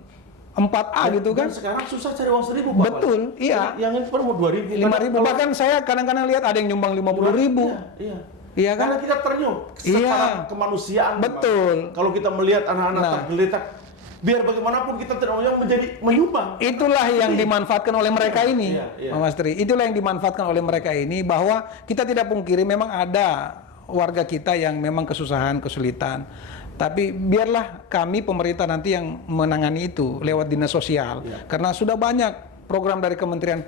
4A gitu kan. Dan sekarang susah cari uang 1.000, Pak. Betul, iya. Yang ini mau 2.000, 5.000. Bahkan saya kadang-kadang lihat ada yang nyumbang 50.000. Iya kan? Karena kita ternyuh secara kemanusiaan. Betul. Kalau kita melihat anak-anak tergeletak, biar bagaimanapun kita tidak mau menjadi menyumbang. Itulah yang dimanfaatkan oleh mereka ini, Pak Mastri. Itulah yang dimanfaatkan oleh mereka ini, bahwa kita tidak pungkiri memang ada warga kita yang memang kesusahan, kesulitan. Tapi biarlah kami pemerintah nanti yang menangani itu lewat dinas sosial. Karena sudah banyak program dari kementerian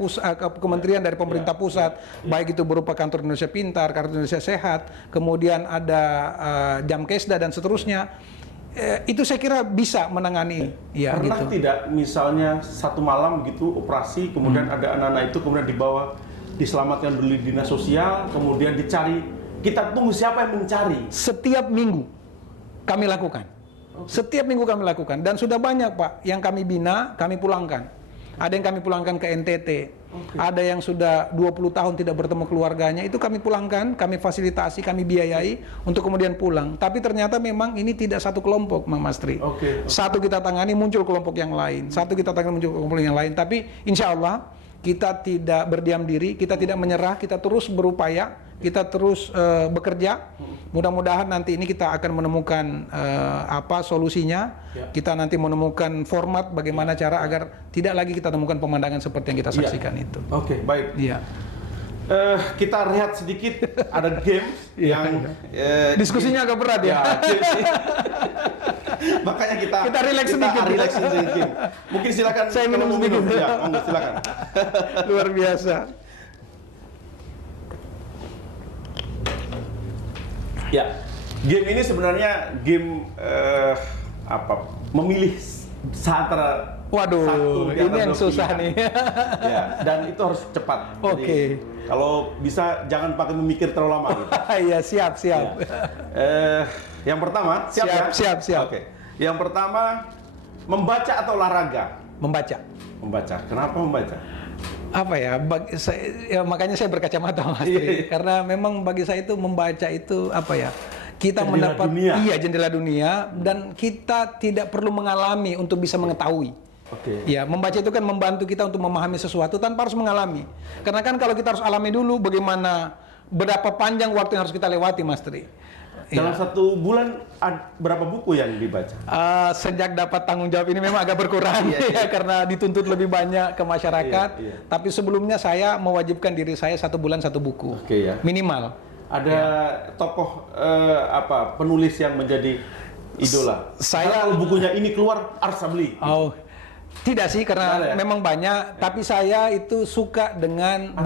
dari pemerintah pusat, baik itu berupa Kantor Indonesia Pintar, Kartu Indonesia Sehat, kemudian ada Jamkesda dan seterusnya. Itu saya kira bisa menangani. Pernah tidak misalnya satu malam gitu operasi, kemudian ada anak-anak itu kemudian dibawa, diselamatkan dulu di dinas sosial, kemudian dicari, kita tunggu siapa yang mencari? Setiap minggu kami lakukan. Setiap minggu kami lakukan, dan sudah banyak Pak yang kami bina, kami pulangkan. Ada yang kami pulangkan ke NTT, ada yang sudah 20 tahun tidak bertemu keluarganya, itu kami pulangkan, kami fasilitasi, kami biayai untuk kemudian pulang. Tapi ternyata memang ini tidak satu kelompok, Mas Tri. Satu kita tangani, muncul kelompok yang lain. Satu kita tangani, muncul kelompok yang lain. Tapi insya Allah kita tidak berdiam diri, kita tidak menyerah, kita terus berupaya, kita terus bekerja. Mudah-mudahan nanti ini kita akan menemukan solusinya. Kita nanti menemukan format bagaimana cara agar tidak lagi kita temukan pemandangan seperti yang kita saksikan itu. Oke, baik. Kita rehat sedikit, ada game yang diskusinya agak berat ya. Makanya kita relax sedikit. Mungkin silakan. Saya minum sedikit. Silakan. Luar biasa. Ya, game ini sebenarnya game memilih antara waduh, ini yang susah nih. Ya, dan itu harus cepat. Jadi, kalau bisa jangan pakai memikir terlalu lama. Gitu. Iya, siap. Ya. Yang pertama, siap. Oke. Yang pertama, membaca atau olahraga? Membaca. Kenapa membaca? apa ya, ya makanya saya berkacamata Mas Tri. Karena memang bagi saya itu membaca itu apa ya, kita jendela mendapat dunia. Iya, jendela dunia, dan kita tidak perlu mengalami untuk bisa mengetahui. Ya, membaca itu kan membantu kita untuk memahami sesuatu tanpa harus mengalami. Karena kan kalau kita harus alami dulu, bagaimana berapa panjang waktu yang harus kita lewati, Mas Tri. Dalam satu bulan berapa buku yang dibaca? Sejak dapat tanggung jawab ini memang agak berkurang ya, karena dituntut lebih banyak ke masyarakat. Tapi sebelumnya saya mewajibkan diri saya 1 bulan 1 buku minimal. Ada tokoh penulis yang menjadi idola? Saya kalau bukunya ini keluar harus beli. Tidak sih, karena memang banyak. Tapi saya itu suka dengan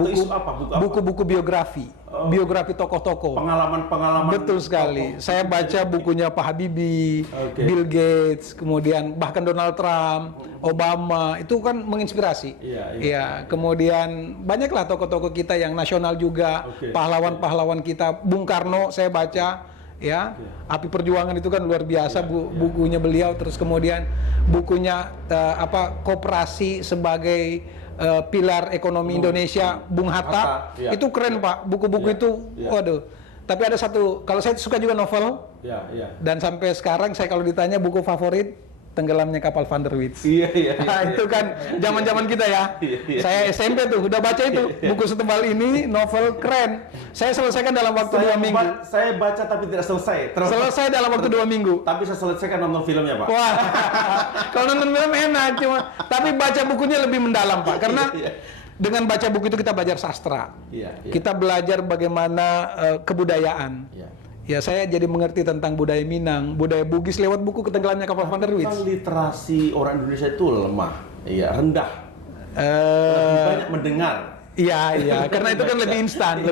buku-buku biografi. Biografi tokoh-tokoh. Pengalaman-pengalaman. Betul sekali. Saya baca bukunya Pak Habibie, Bill Gates, kemudian bahkan Donald Trump, Obama, itu kan menginspirasi. Iya. Kemudian banyaklah tokoh-tokoh kita yang nasional juga, pahlawan-pahlawan kita. Bung Karno saya baca, ya. Api Perjuangan itu kan luar biasa bukunya beliau. Terus kemudian bukunya Koperasi sebagai pilar ekonomi Indonesia, Bung Hatta, itu keren Pak, buku-buku itu, waduh. Tapi ada satu, kalau saya suka juga novel, dan sampai sekarang saya kalau ditanya buku favorit, Tenggelamnya Kapal Van der Wits. Nah, itu kan zaman-zaman kita ya. Saya SMP tuh udah baca itu, buku setebal ini, novel keren. Saya selesaikan dalam waktu 2 minggu. Saya baca tapi tidak selesai. Selesai dalam waktu 2 minggu. Tapi saya selesaikan nonton filmnya, Pak. Wah, kalau nonton film enak, tapi baca bukunya lebih mendalam, Pak. Karena dengan baca buku itu kita belajar sastra. Kita belajar bagaimana kebudayaan. Ya, saya jadi mengerti tentang budaya Minang, budaya Bugis lewat buku Tenggelamnya Kapal Van der Wits. Literasi orang Indonesia itu lemah, rendah. Lebih banyak mendengar. Iya, karena itu kan lebih instan.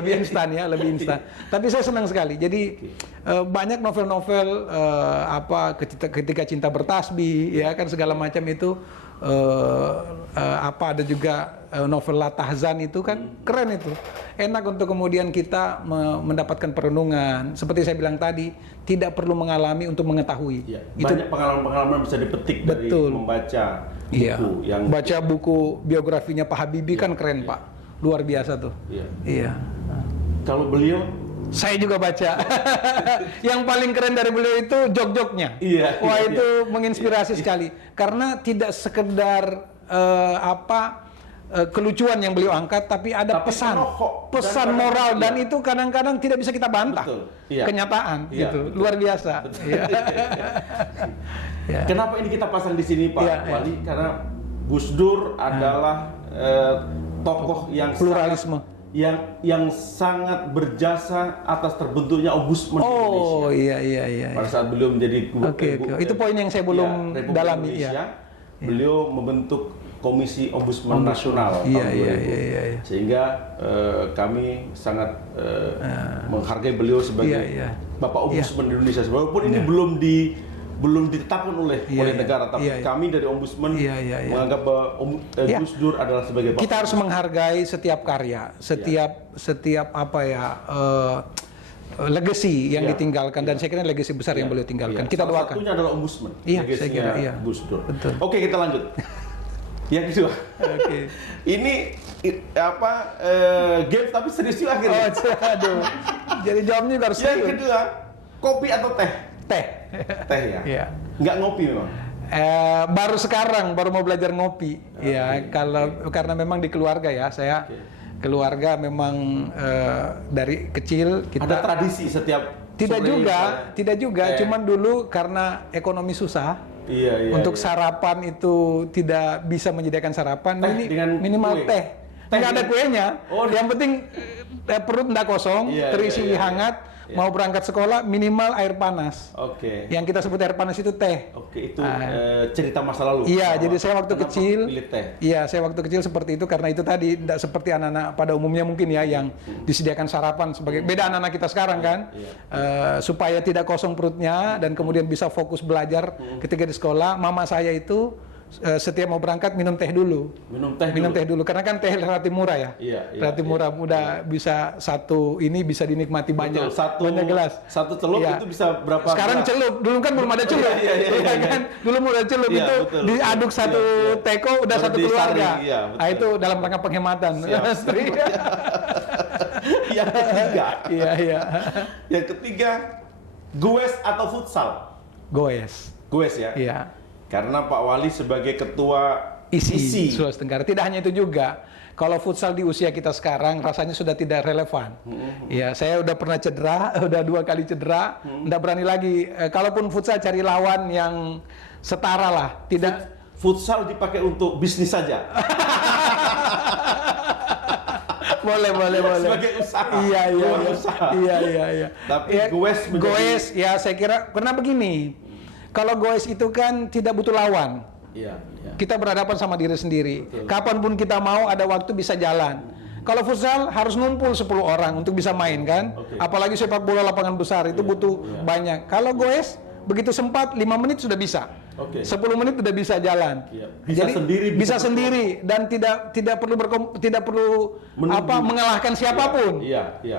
Tapi saya senang sekali. Jadi banyak novel-novel ketika cinta bertasbih, ya kan segala macam itu. Ada juga novel Latahzan itu kan keren itu, enak untuk kemudian kita mendapatkan perenungan. Seperti saya bilang tadi, tidak perlu mengalami untuk mengetahui. Banyak pengalaman-pengalaman bisa dipetik dari membaca buku. Yang baca buku biografinya Pak Habibie kan keren Pak, luar biasa tuh. Kalau beliau, saya juga baca. Yang paling keren dari beliau itu jok-joknya. Wah, itu menginspirasi sekali. Karena tidak sekedar kelucuan yang beliau angkat, tapi ada pesan moral, dan itu kadang-kadang tidak bisa kita bantah. Kenyataan gitu. Luar biasa. Kenapa ini kita pasang di sini, Pak Wali? Karena Gus Dur adalah tokoh yang pluralisme, yang sangat berjasa atas terbentuknya Ombudsman Indonesia. Iya. Pada saat beliau menjadi itu poin yang saya belum dalami. Beliau membentuk Komisi Ombudsman Nasional sehingga kami sangat menghargai beliau sebagai Bapak Ombudsman Indonesia. Walaupun ini belum ditetapkan oleh negara, tapi kami dari Ombudsman menganggap bahwa Gus Dur adalah sebagai Bapak. Kita harus menghargai setiap karya, setiap legacy yang ditinggalkan, dan saya kira legacy besar yang beliau tinggalkan. Kita doakan. Satunya adalah Ombudsman. Saya kira Gus Dur. Betul. Oke, kita lanjut. Yang kedua, ini game tapi serius juga akhirnya. Aduh. Jadi jawabnya harus serius. Yang kedua, kopi atau teh? Teh ya. Nggak ngopi memang. Baru sekarang, baru mau belajar ngopi. Karena memang di keluarga ya, saya keluarga memang dari kecil kita. Ada tradisi setiap. Tidak juga. Cuman dulu karena ekonomi susah. Untuk sarapan itu tidak bisa menyediakan sarapan, minimal teh. Nggak ada kuenya. Yang penting perut nggak kosong, terisi hangat. Mau berangkat sekolah minimal air panas. Yang kita sebut air panas itu teh. Itu cerita masa lalu. Jadi saya waktu kecil. Saya waktu kecil seperti itu, karena itu tadi tidak seperti anak-anak pada umumnya mungkin ya, yang disediakan sarapan sebagai beda anak-anak kita sekarang kan. Supaya tidak kosong perutnya dan kemudian bisa fokus belajar ketika di sekolah. Mama saya itu setiap mau berangkat minum teh dulu. Minum teh dulu karena kan teh relatif murah ya. Relatif murah, mudah bisa satu ini bisa dinikmati banyak. Banyak gelas. Satu celup itu bisa berapa? Sekarang celup, dulu kan belum ada celup. Kan? Dulu mau ada celup itu diaduk satu teko udah satu keluarga. Nah, itu dalam rangka penghematan. Yang ketiga. Yang ketiga, goes atau futsal? Goes ya. Iya. Karena Pak Wali sebagai ketua ISI Sulawesi Tenggara. Tidak hanya itu juga. Kalau futsal di usia kita sekarang rasanya sudah tidak relevan. Ya, saya udah pernah cedera, udah 2 kali cedera, nggak berani lagi. Kalaupun futsal cari lawan yang setara lah. Tidak. Futsal dipakai untuk bisnis saja. boleh. Sebagai usaha. Iya. Tapi goes ya saya kira karena begini. Kalau goes itu kan tidak butuh lawan. Kita berhadapan sama diri sendiri. Betul. Kapanpun kita mau ada waktu bisa jalan. Kalau futsal harus ngumpul 10 orang untuk bisa main kan. Apalagi sepak bola lapangan besar itu butuh banyak. Kalau goes begitu sempat 5 menit sudah bisa. 10 menit sudah bisa jalan. Bisa sendiri dan tidak perlu mengalahkan siapapun.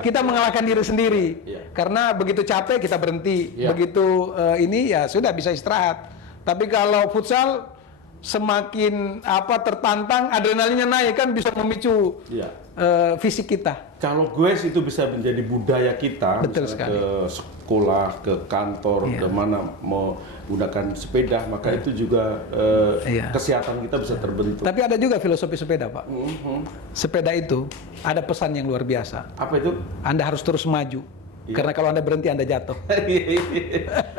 Kita mengalahkan diri sendiri. Karena begitu capek kita berhenti. Begitu ini ya sudah bisa istirahat. Tapi kalau futsal semakin tertantang adrenalinnya naik kan bisa memicu fisik kita. Kalau goes itu bisa menjadi budaya kita. Betul sekali. Ke sekolah, ke kantor, ke mana mau gunakan sepeda, maka itu juga kesehatan kita bisa terbentuk. Tapi ada juga filosofi sepeda, Pak. Sepeda itu ada pesan yang luar biasa. Apa itu? Anda harus terus maju. Karena kalau Anda berhenti, Anda jatuh.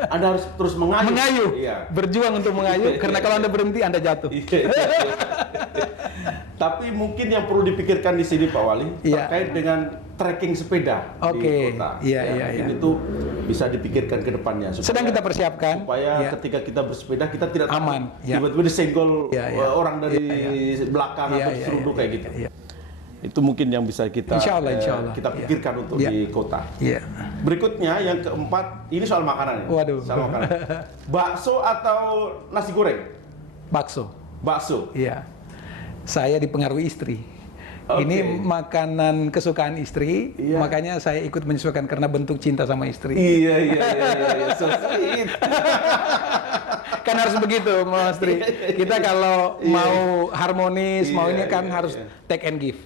Anda harus terus mengayu. Berjuang untuk mengayu, karena kalau Anda berhenti, Anda jatuh. Tapi mungkin yang perlu dipikirkan di sini Pak Wali terkait dengan trekking sepeda di kota. Ini tuh bisa dipikirkan ke depannya. Sedang kita persiapkan. Supaya ketika kita bersepeda kita tidak aman. Tiba-tiba disenggol orang dari belakang atau seruduk kayak gitu. Itu mungkin yang bisa kita kita pikirkan untuk di kota. Berikutnya yang keempat, ini soal makanan. Soal makanan. Bakso atau nasi goreng? Bakso. Iya. Saya dipengaruhi istri. Ini makanan kesukaan istri, makanya saya ikut menyesuaikan karena bentuk cinta sama istri. Iya. So sweet. Kan harus begitu, Mas Tri. Kita kalau mau harmonis, mau ini kan harus take and give.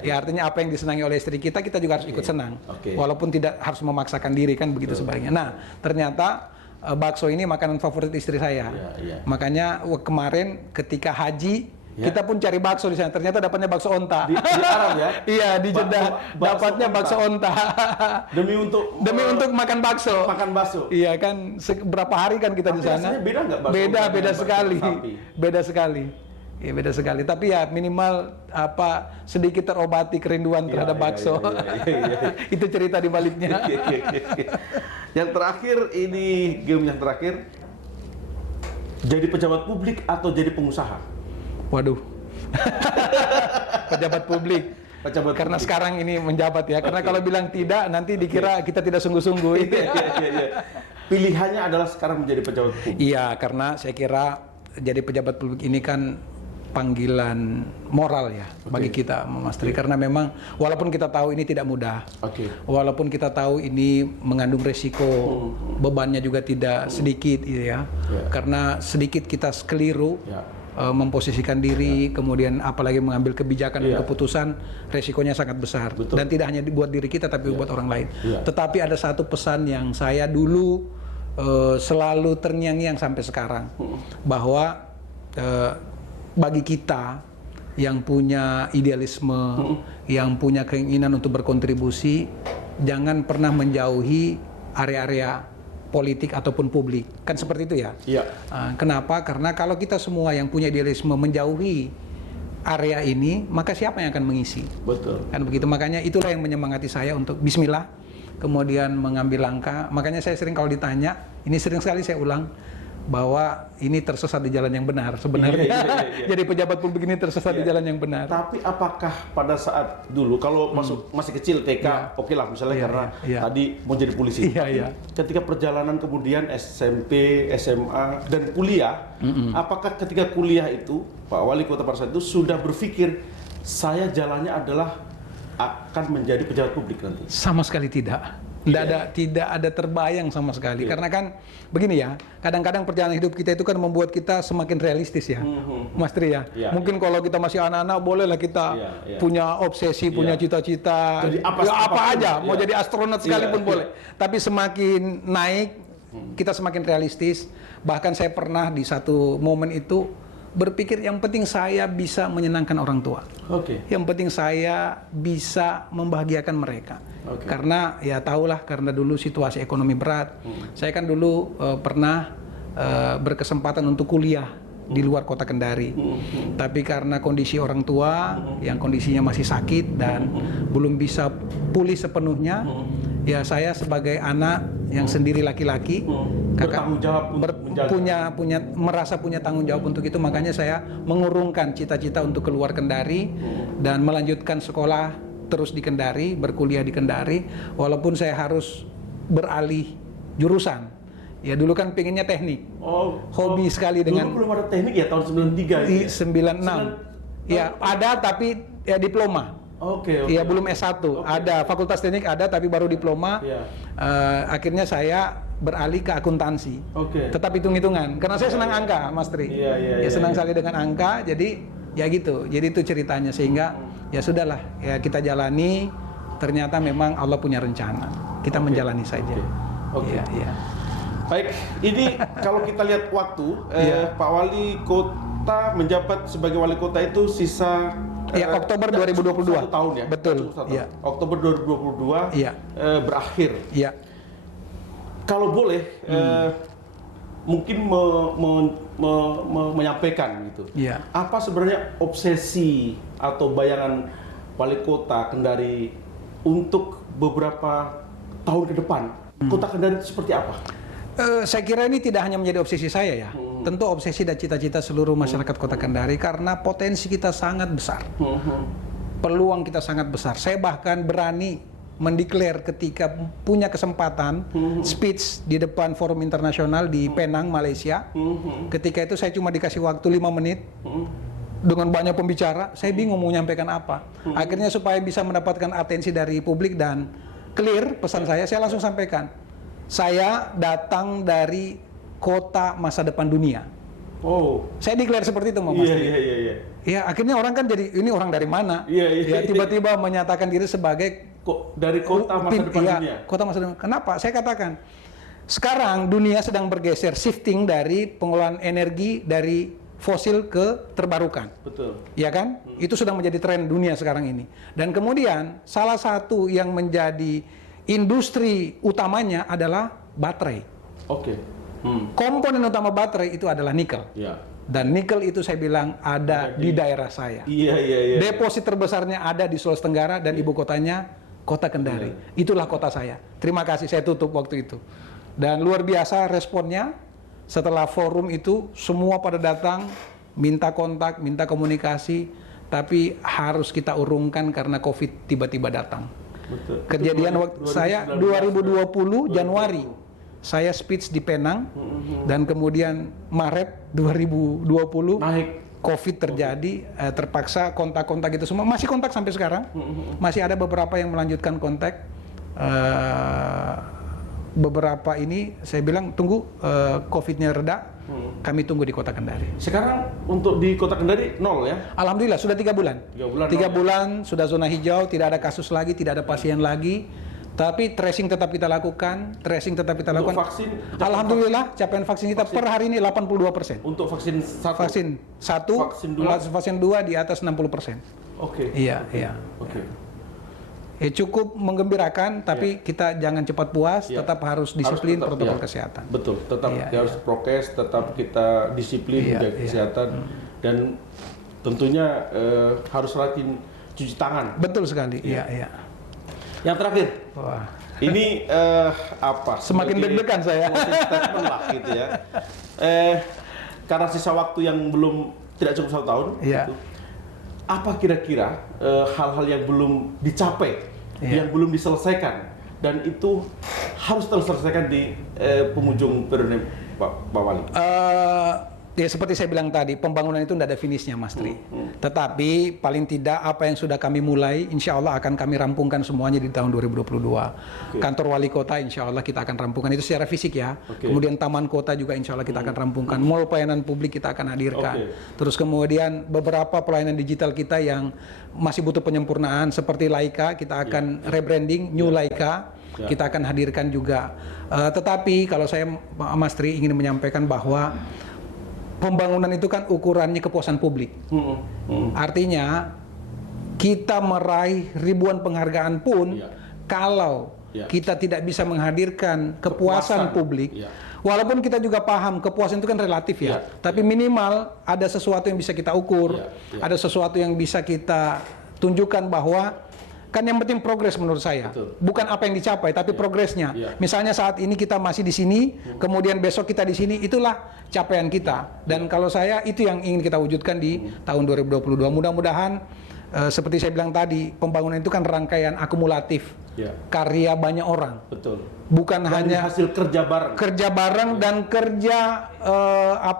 Ya artinya apa yang disenangi oleh istri kita juga harus ikut senang. Walaupun tidak harus memaksakan diri kan begitu sebaliknya. Nah, ternyata bakso ini makanan favorit istri saya. Makanya kemarin ketika haji kita pun cari bakso di sana. Ternyata dapatnya bakso onta. Di Arab ya? Iya, di Jeddah dapatnya bakso onta. Demi untuk makan bakso. Iya kan, berapa hari kan kita di sana. Beda nggak bakso? Beda sekali. Iya, beda sekali. Tapi ya minimal sedikit terobati kerinduan terhadap bakso. Itu cerita di baliknya. Yang terakhir ini game yang terakhir. Jadi pejabat publik atau jadi pengusaha? Waduh. Pejabat publik. Karena sekarang ini menjabat ya. Karena kalau bilang tidak nanti dikira kita tidak sungguh-sungguh. Pilihannya adalah sekarang menjadi pejabat publik. Iya, karena saya kira jadi pejabat publik ini kan panggilan moral ya bagi kita, Mas Tri. Karena memang walaupun kita tahu ini tidak mudah, walaupun kita tahu ini mengandung resiko, bebannya juga tidak sedikit, ya. Karena sedikit kita keliru, memposisikan diri, kemudian apalagi mengambil kebijakan dan keputusan, resikonya sangat besar. Dan tidak hanya buat diri kita, tapi buat orang lain. Tetapi ada satu pesan yang saya dulu selalu terngiang-ngiang sampai sekarang, bahwa bagi kita yang punya idealisme, yang punya keinginan untuk berkontribusi, jangan pernah menjauhi area-area politik ataupun publik. Kan seperti itu ya? Kenapa? Karena kalau kita semua yang punya idealisme menjauhi area ini, maka siapa yang akan mengisi? Betul. Kan begitu. Makanya itulah yang menyemangati saya untuk bismillah, kemudian mengambil langkah. Makanya saya sering kalau ditanya, ini sering sekali saya ulang, bahwa ini tersesat di jalan yang benar sebenarnya. Jadi pejabat publik ini tersesat di jalan yang benar. Tapi apakah pada saat dulu kalau masih kecil TK, oke lah misalnya karena tadi mau jadi polisi. Ketika perjalanan kemudian SMP, SMA dan kuliah, apakah ketika kuliah itu Pak Wali Kota pada saat itu sudah berpikir saya jalannya adalah akan menjadi pejabat publik nanti? Sama sekali tidak. Tidak ada terbayang sama sekali. Karena kan begini ya, kadang-kadang perjalanan hidup kita itu kan membuat kita semakin realistis ya, Mas Tri ya. Mungkin kalau kita masih anak-anak bolehlah kita punya obsesi, punya cita-cita, apa aja, mau jadi astronot sekalipun boleh. Tapi semakin naik, kita semakin realistis. Bahkan saya pernah di satu momen itu berpikir yang penting saya bisa menyenangkan orang tua. Yang penting saya bisa membahagiakan mereka. Karena ya tahulah, karena dulu situasi ekonomi berat. Saya kan dulu pernah berkesempatan untuk kuliah di luar kota Kendari. Tapi karena kondisi orang tua yang kondisinya masih sakit dan belum bisa pulih sepenuhnya, ya saya sebagai anak yang sendiri laki-laki, kakak merasa punya tanggung jawab untuk itu, makanya saya mengurungkan cita-cita untuk keluar Kendari dan melanjutkan sekolah terus di Kendari, berkuliah di Kendari, walaupun saya harus beralih jurusan. Ya dulu kan pengennya teknik, hobi sekali dengan. Dulu belum ada teknik ya, tahun 93 di 96. Ya ada tapi ya diploma. Ya belum S1. Ada fakultas teknik ada tapi baru diploma. Akhirnya saya beralih ke akuntansi. Tetap hitung-hitungan karena saya senang angka, Mas Tri. Senang sekali dengan angka. Jadi ya gitu. Jadi itu ceritanya, sehingga ya sudahlah ya kita jalani. Ternyata memang Allah punya rencana. Kita menjalani saja. Baik, ini kalau kita lihat waktu, Pak Wali Kota menjabat sebagai Wali Kota itu sisa Oktober 2022. 1 tahun ya. Betul. Oktober 2022 berakhir. Kalau boleh, mungkin menyampaikan gitu. Apa sebenarnya obsesi atau bayangan Wali Kota Kendari untuk beberapa tahun ke depan? Kota Kendari itu seperti apa? Saya kira ini tidak hanya menjadi obsesi saya ya, tentu obsesi dan cita-cita seluruh masyarakat Kota Kendari, karena potensi kita sangat besar, peluang kita sangat besar. Saya bahkan berani mendeklar ketika punya kesempatan speech di depan forum internasional di Penang, Malaysia. Ketika itu saya cuma dikasih waktu 5 menit dengan banyak pembicara, saya bingung mau menyampaikan apa. Akhirnya supaya bisa mendapatkan atensi dari publik dan clear pesan saya langsung sampaikan. Saya datang dari kota masa depan dunia. Saya declare seperti itu, Mas. Ya, akhirnya orang kan jadi ini orang dari mana? Tiba-tiba menyatakan diri sebagai dari kota masa depan dunia. Kota masa depan. Kenapa? Saya katakan sekarang dunia sedang bergeser, shifting dari pengelolaan energi dari fosil ke terbarukan. Betul. Ya kan? Itu sudah menjadi tren dunia sekarang ini. Dan kemudian salah satu yang menjadi industri utamanya adalah baterai. Komponen utama baterai itu adalah nikel. Dan nikel itu saya bilang ada di daerah saya. Deposit terbesarnya ada di Sulawesi Tenggara dan ibu kotanya Kota Kendari. Itulah kota saya. Terima kasih, saya tutup waktu itu. Dan luar biasa responnya. Setelah forum itu semua pada datang, minta kontak, minta komunikasi, tapi harus kita urungkan karena COVID tiba-tiba datang. Kejadian waktu saya 2020 Januari saya speech di Penang, dan kemudian Maret 2020 COVID terjadi, terpaksa kontak-kontak itu semua masih kontak sampai sekarang, masih ada beberapa yang melanjutkan kontak. Beberapa ini saya bilang tunggu COVID-nya reda, kami tunggu di Kota Kendari. Sekarang untuk di Kota Kendari 0 ya? Alhamdulillah sudah 3 bulan. 3 bulan sudah zona hijau, tidak ada kasus lagi, tidak ada pasien lagi. Tapi tracing tetap kita lakukan, Untuk vaksin? Alhamdulillah capaian vaksin kita per hari ini 82%. Untuk vaksin 1? Vaksin 1, vaksin 2 di atas 60%. Iya. Cukup menggembirakan, tapi kita jangan cepat puas, tetap harus disiplin protokol kesehatan. Betul, tetap harus prokes, tetap kita disiplin menjaga kesehatan, dan tentunya harus rajin cuci tangan. Betul sekali, iya. Yang terakhir, ini apa? Semakin deg-degan saya. Statement lah gitu ya. karena sisa waktu yang belum tidak cukup 1 tahun, Iya. gitu, apa kira-kira hal-hal yang belum dicapai, yang belum diselesaikan, dan itu harus terselesaikan di penghujung periode Pak Wali? Ya seperti saya bilang tadi, pembangunan itu tidak ada finishnya, Mas Tri. Tetapi paling tidak apa yang sudah kami mulai, insya Allah akan kami rampungkan semuanya di tahun 2022. Kantor wali kota insya Allah kita akan rampungkan itu secara fisik ya. Kemudian taman kota juga insya Allah kita akan rampungkan. Mall pelayanan publik kita akan hadirkan. Terus kemudian beberapa pelayanan digital kita yang masih butuh penyempurnaan seperti Laika, kita akan rebranding New Laika. Kita akan hadirkan juga. Tetapi kalau saya, Mas Tri, ingin menyampaikan bahwa pembangunan itu kan ukurannya kepuasan publik. Artinya kita meraih ribuan penghargaan pun kalau kita tidak bisa menghadirkan kepuasan publik, walaupun kita juga paham kepuasan itu kan relatif ya, tapi minimal ada sesuatu yang bisa kita ukur, ada sesuatu yang bisa kita tunjukkan bahwa kan yang penting progres menurut saya. Bukan apa yang dicapai, tapi progresnya. Misalnya saat ini kita masih di sini, kemudian besok kita di sini, itulah capaian kita. Dan kalau saya itu yang ingin kita wujudkan di tahun 2022. Mudah-mudahan seperti saya bilang tadi, pembangunan itu kan rangkaian akumulatif karya banyak orang. Bukan dan hanya hasil kerja bareng dan kerja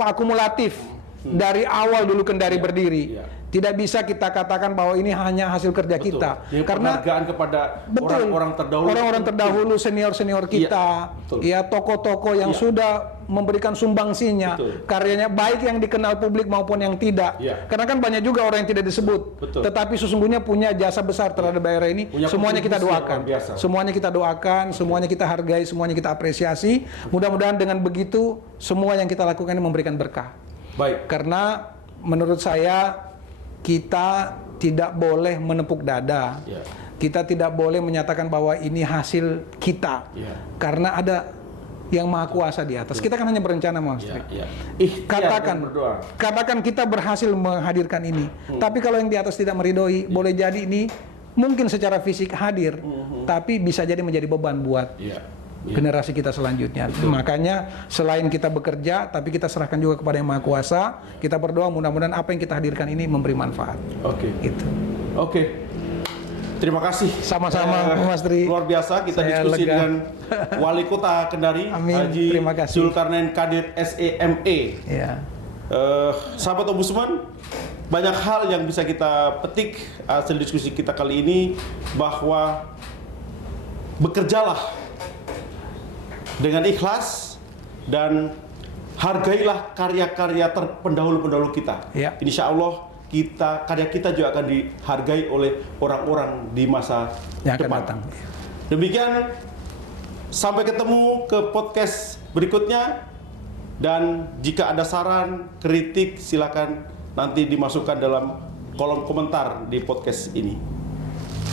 akumulatif dari awal dulu Kendari berdiri. Tidak bisa kita katakan bahwa ini hanya hasil kerja kita. Jadi karena penghargaan kepada orang-orang terdahulu, senior-senior kita, ya tokoh-tokoh yang sudah memberikan sumbangsinya, karyanya baik yang dikenal publik maupun yang tidak. Karena kan banyak juga orang yang tidak disebut, tetapi sesungguhnya punya jasa besar terhadap daerah ini. Semuanya kita doakan, semuanya kita hargai, semuanya kita apresiasi. Mudah-mudahan dengan begitu semua yang kita lakukan ini memberikan berkah. Karena menurut saya kita tidak boleh menepuk dada. Kita tidak boleh menyatakan bahwa ini hasil kita. Karena ada yang maha kuasa di atas. Kita kan hanya berencana, Mas. Katakan kita berhasil menghadirkan ini. Tapi kalau yang di atas tidak meridhoi, boleh jadi ini mungkin secara fisik hadir, tapi bisa jadi menjadi beban buat generasi kita selanjutnya. Makanya selain kita bekerja, tapi kita serahkan juga kepada Yang Maha Kuasa. Kita berdoa mudah-mudahan apa yang kita hadirkan ini memberi manfaat. Gitu. Terima kasih. Sama-sama, Mas Tri. Luar biasa kita Saya diskusi lega dengan Wali Kota Kendari, Haji Zulkarnain Qadir SEME. Sahabat Ombudsman, banyak hal yang bisa kita petik hasil diskusi kita kali ini, bahwa bekerjalah dengan ikhlas dan hargailah karya-karya pendahulu-pendahulu kita. Insya Allah karya kita juga akan dihargai oleh orang-orang di masa yang akan depan. datang. Demikian, sampai ketemu ke podcast berikutnya. Dan jika ada saran, kritik, silakan nanti dimasukkan dalam kolom komentar di podcast ini.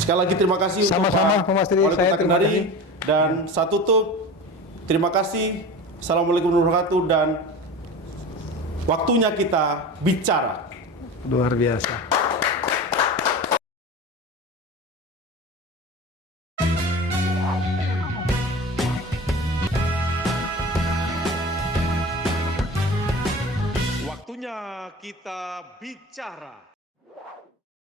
Sekali lagi terima kasih. Sama-sama, Mas Tri. Saya terima kasih. Dan saya tutup. Terima kasih. Assalamualaikum warahmatullahi wabarakatuh. Dan waktunya kita bicara. Luar biasa. Waktunya kita bicara.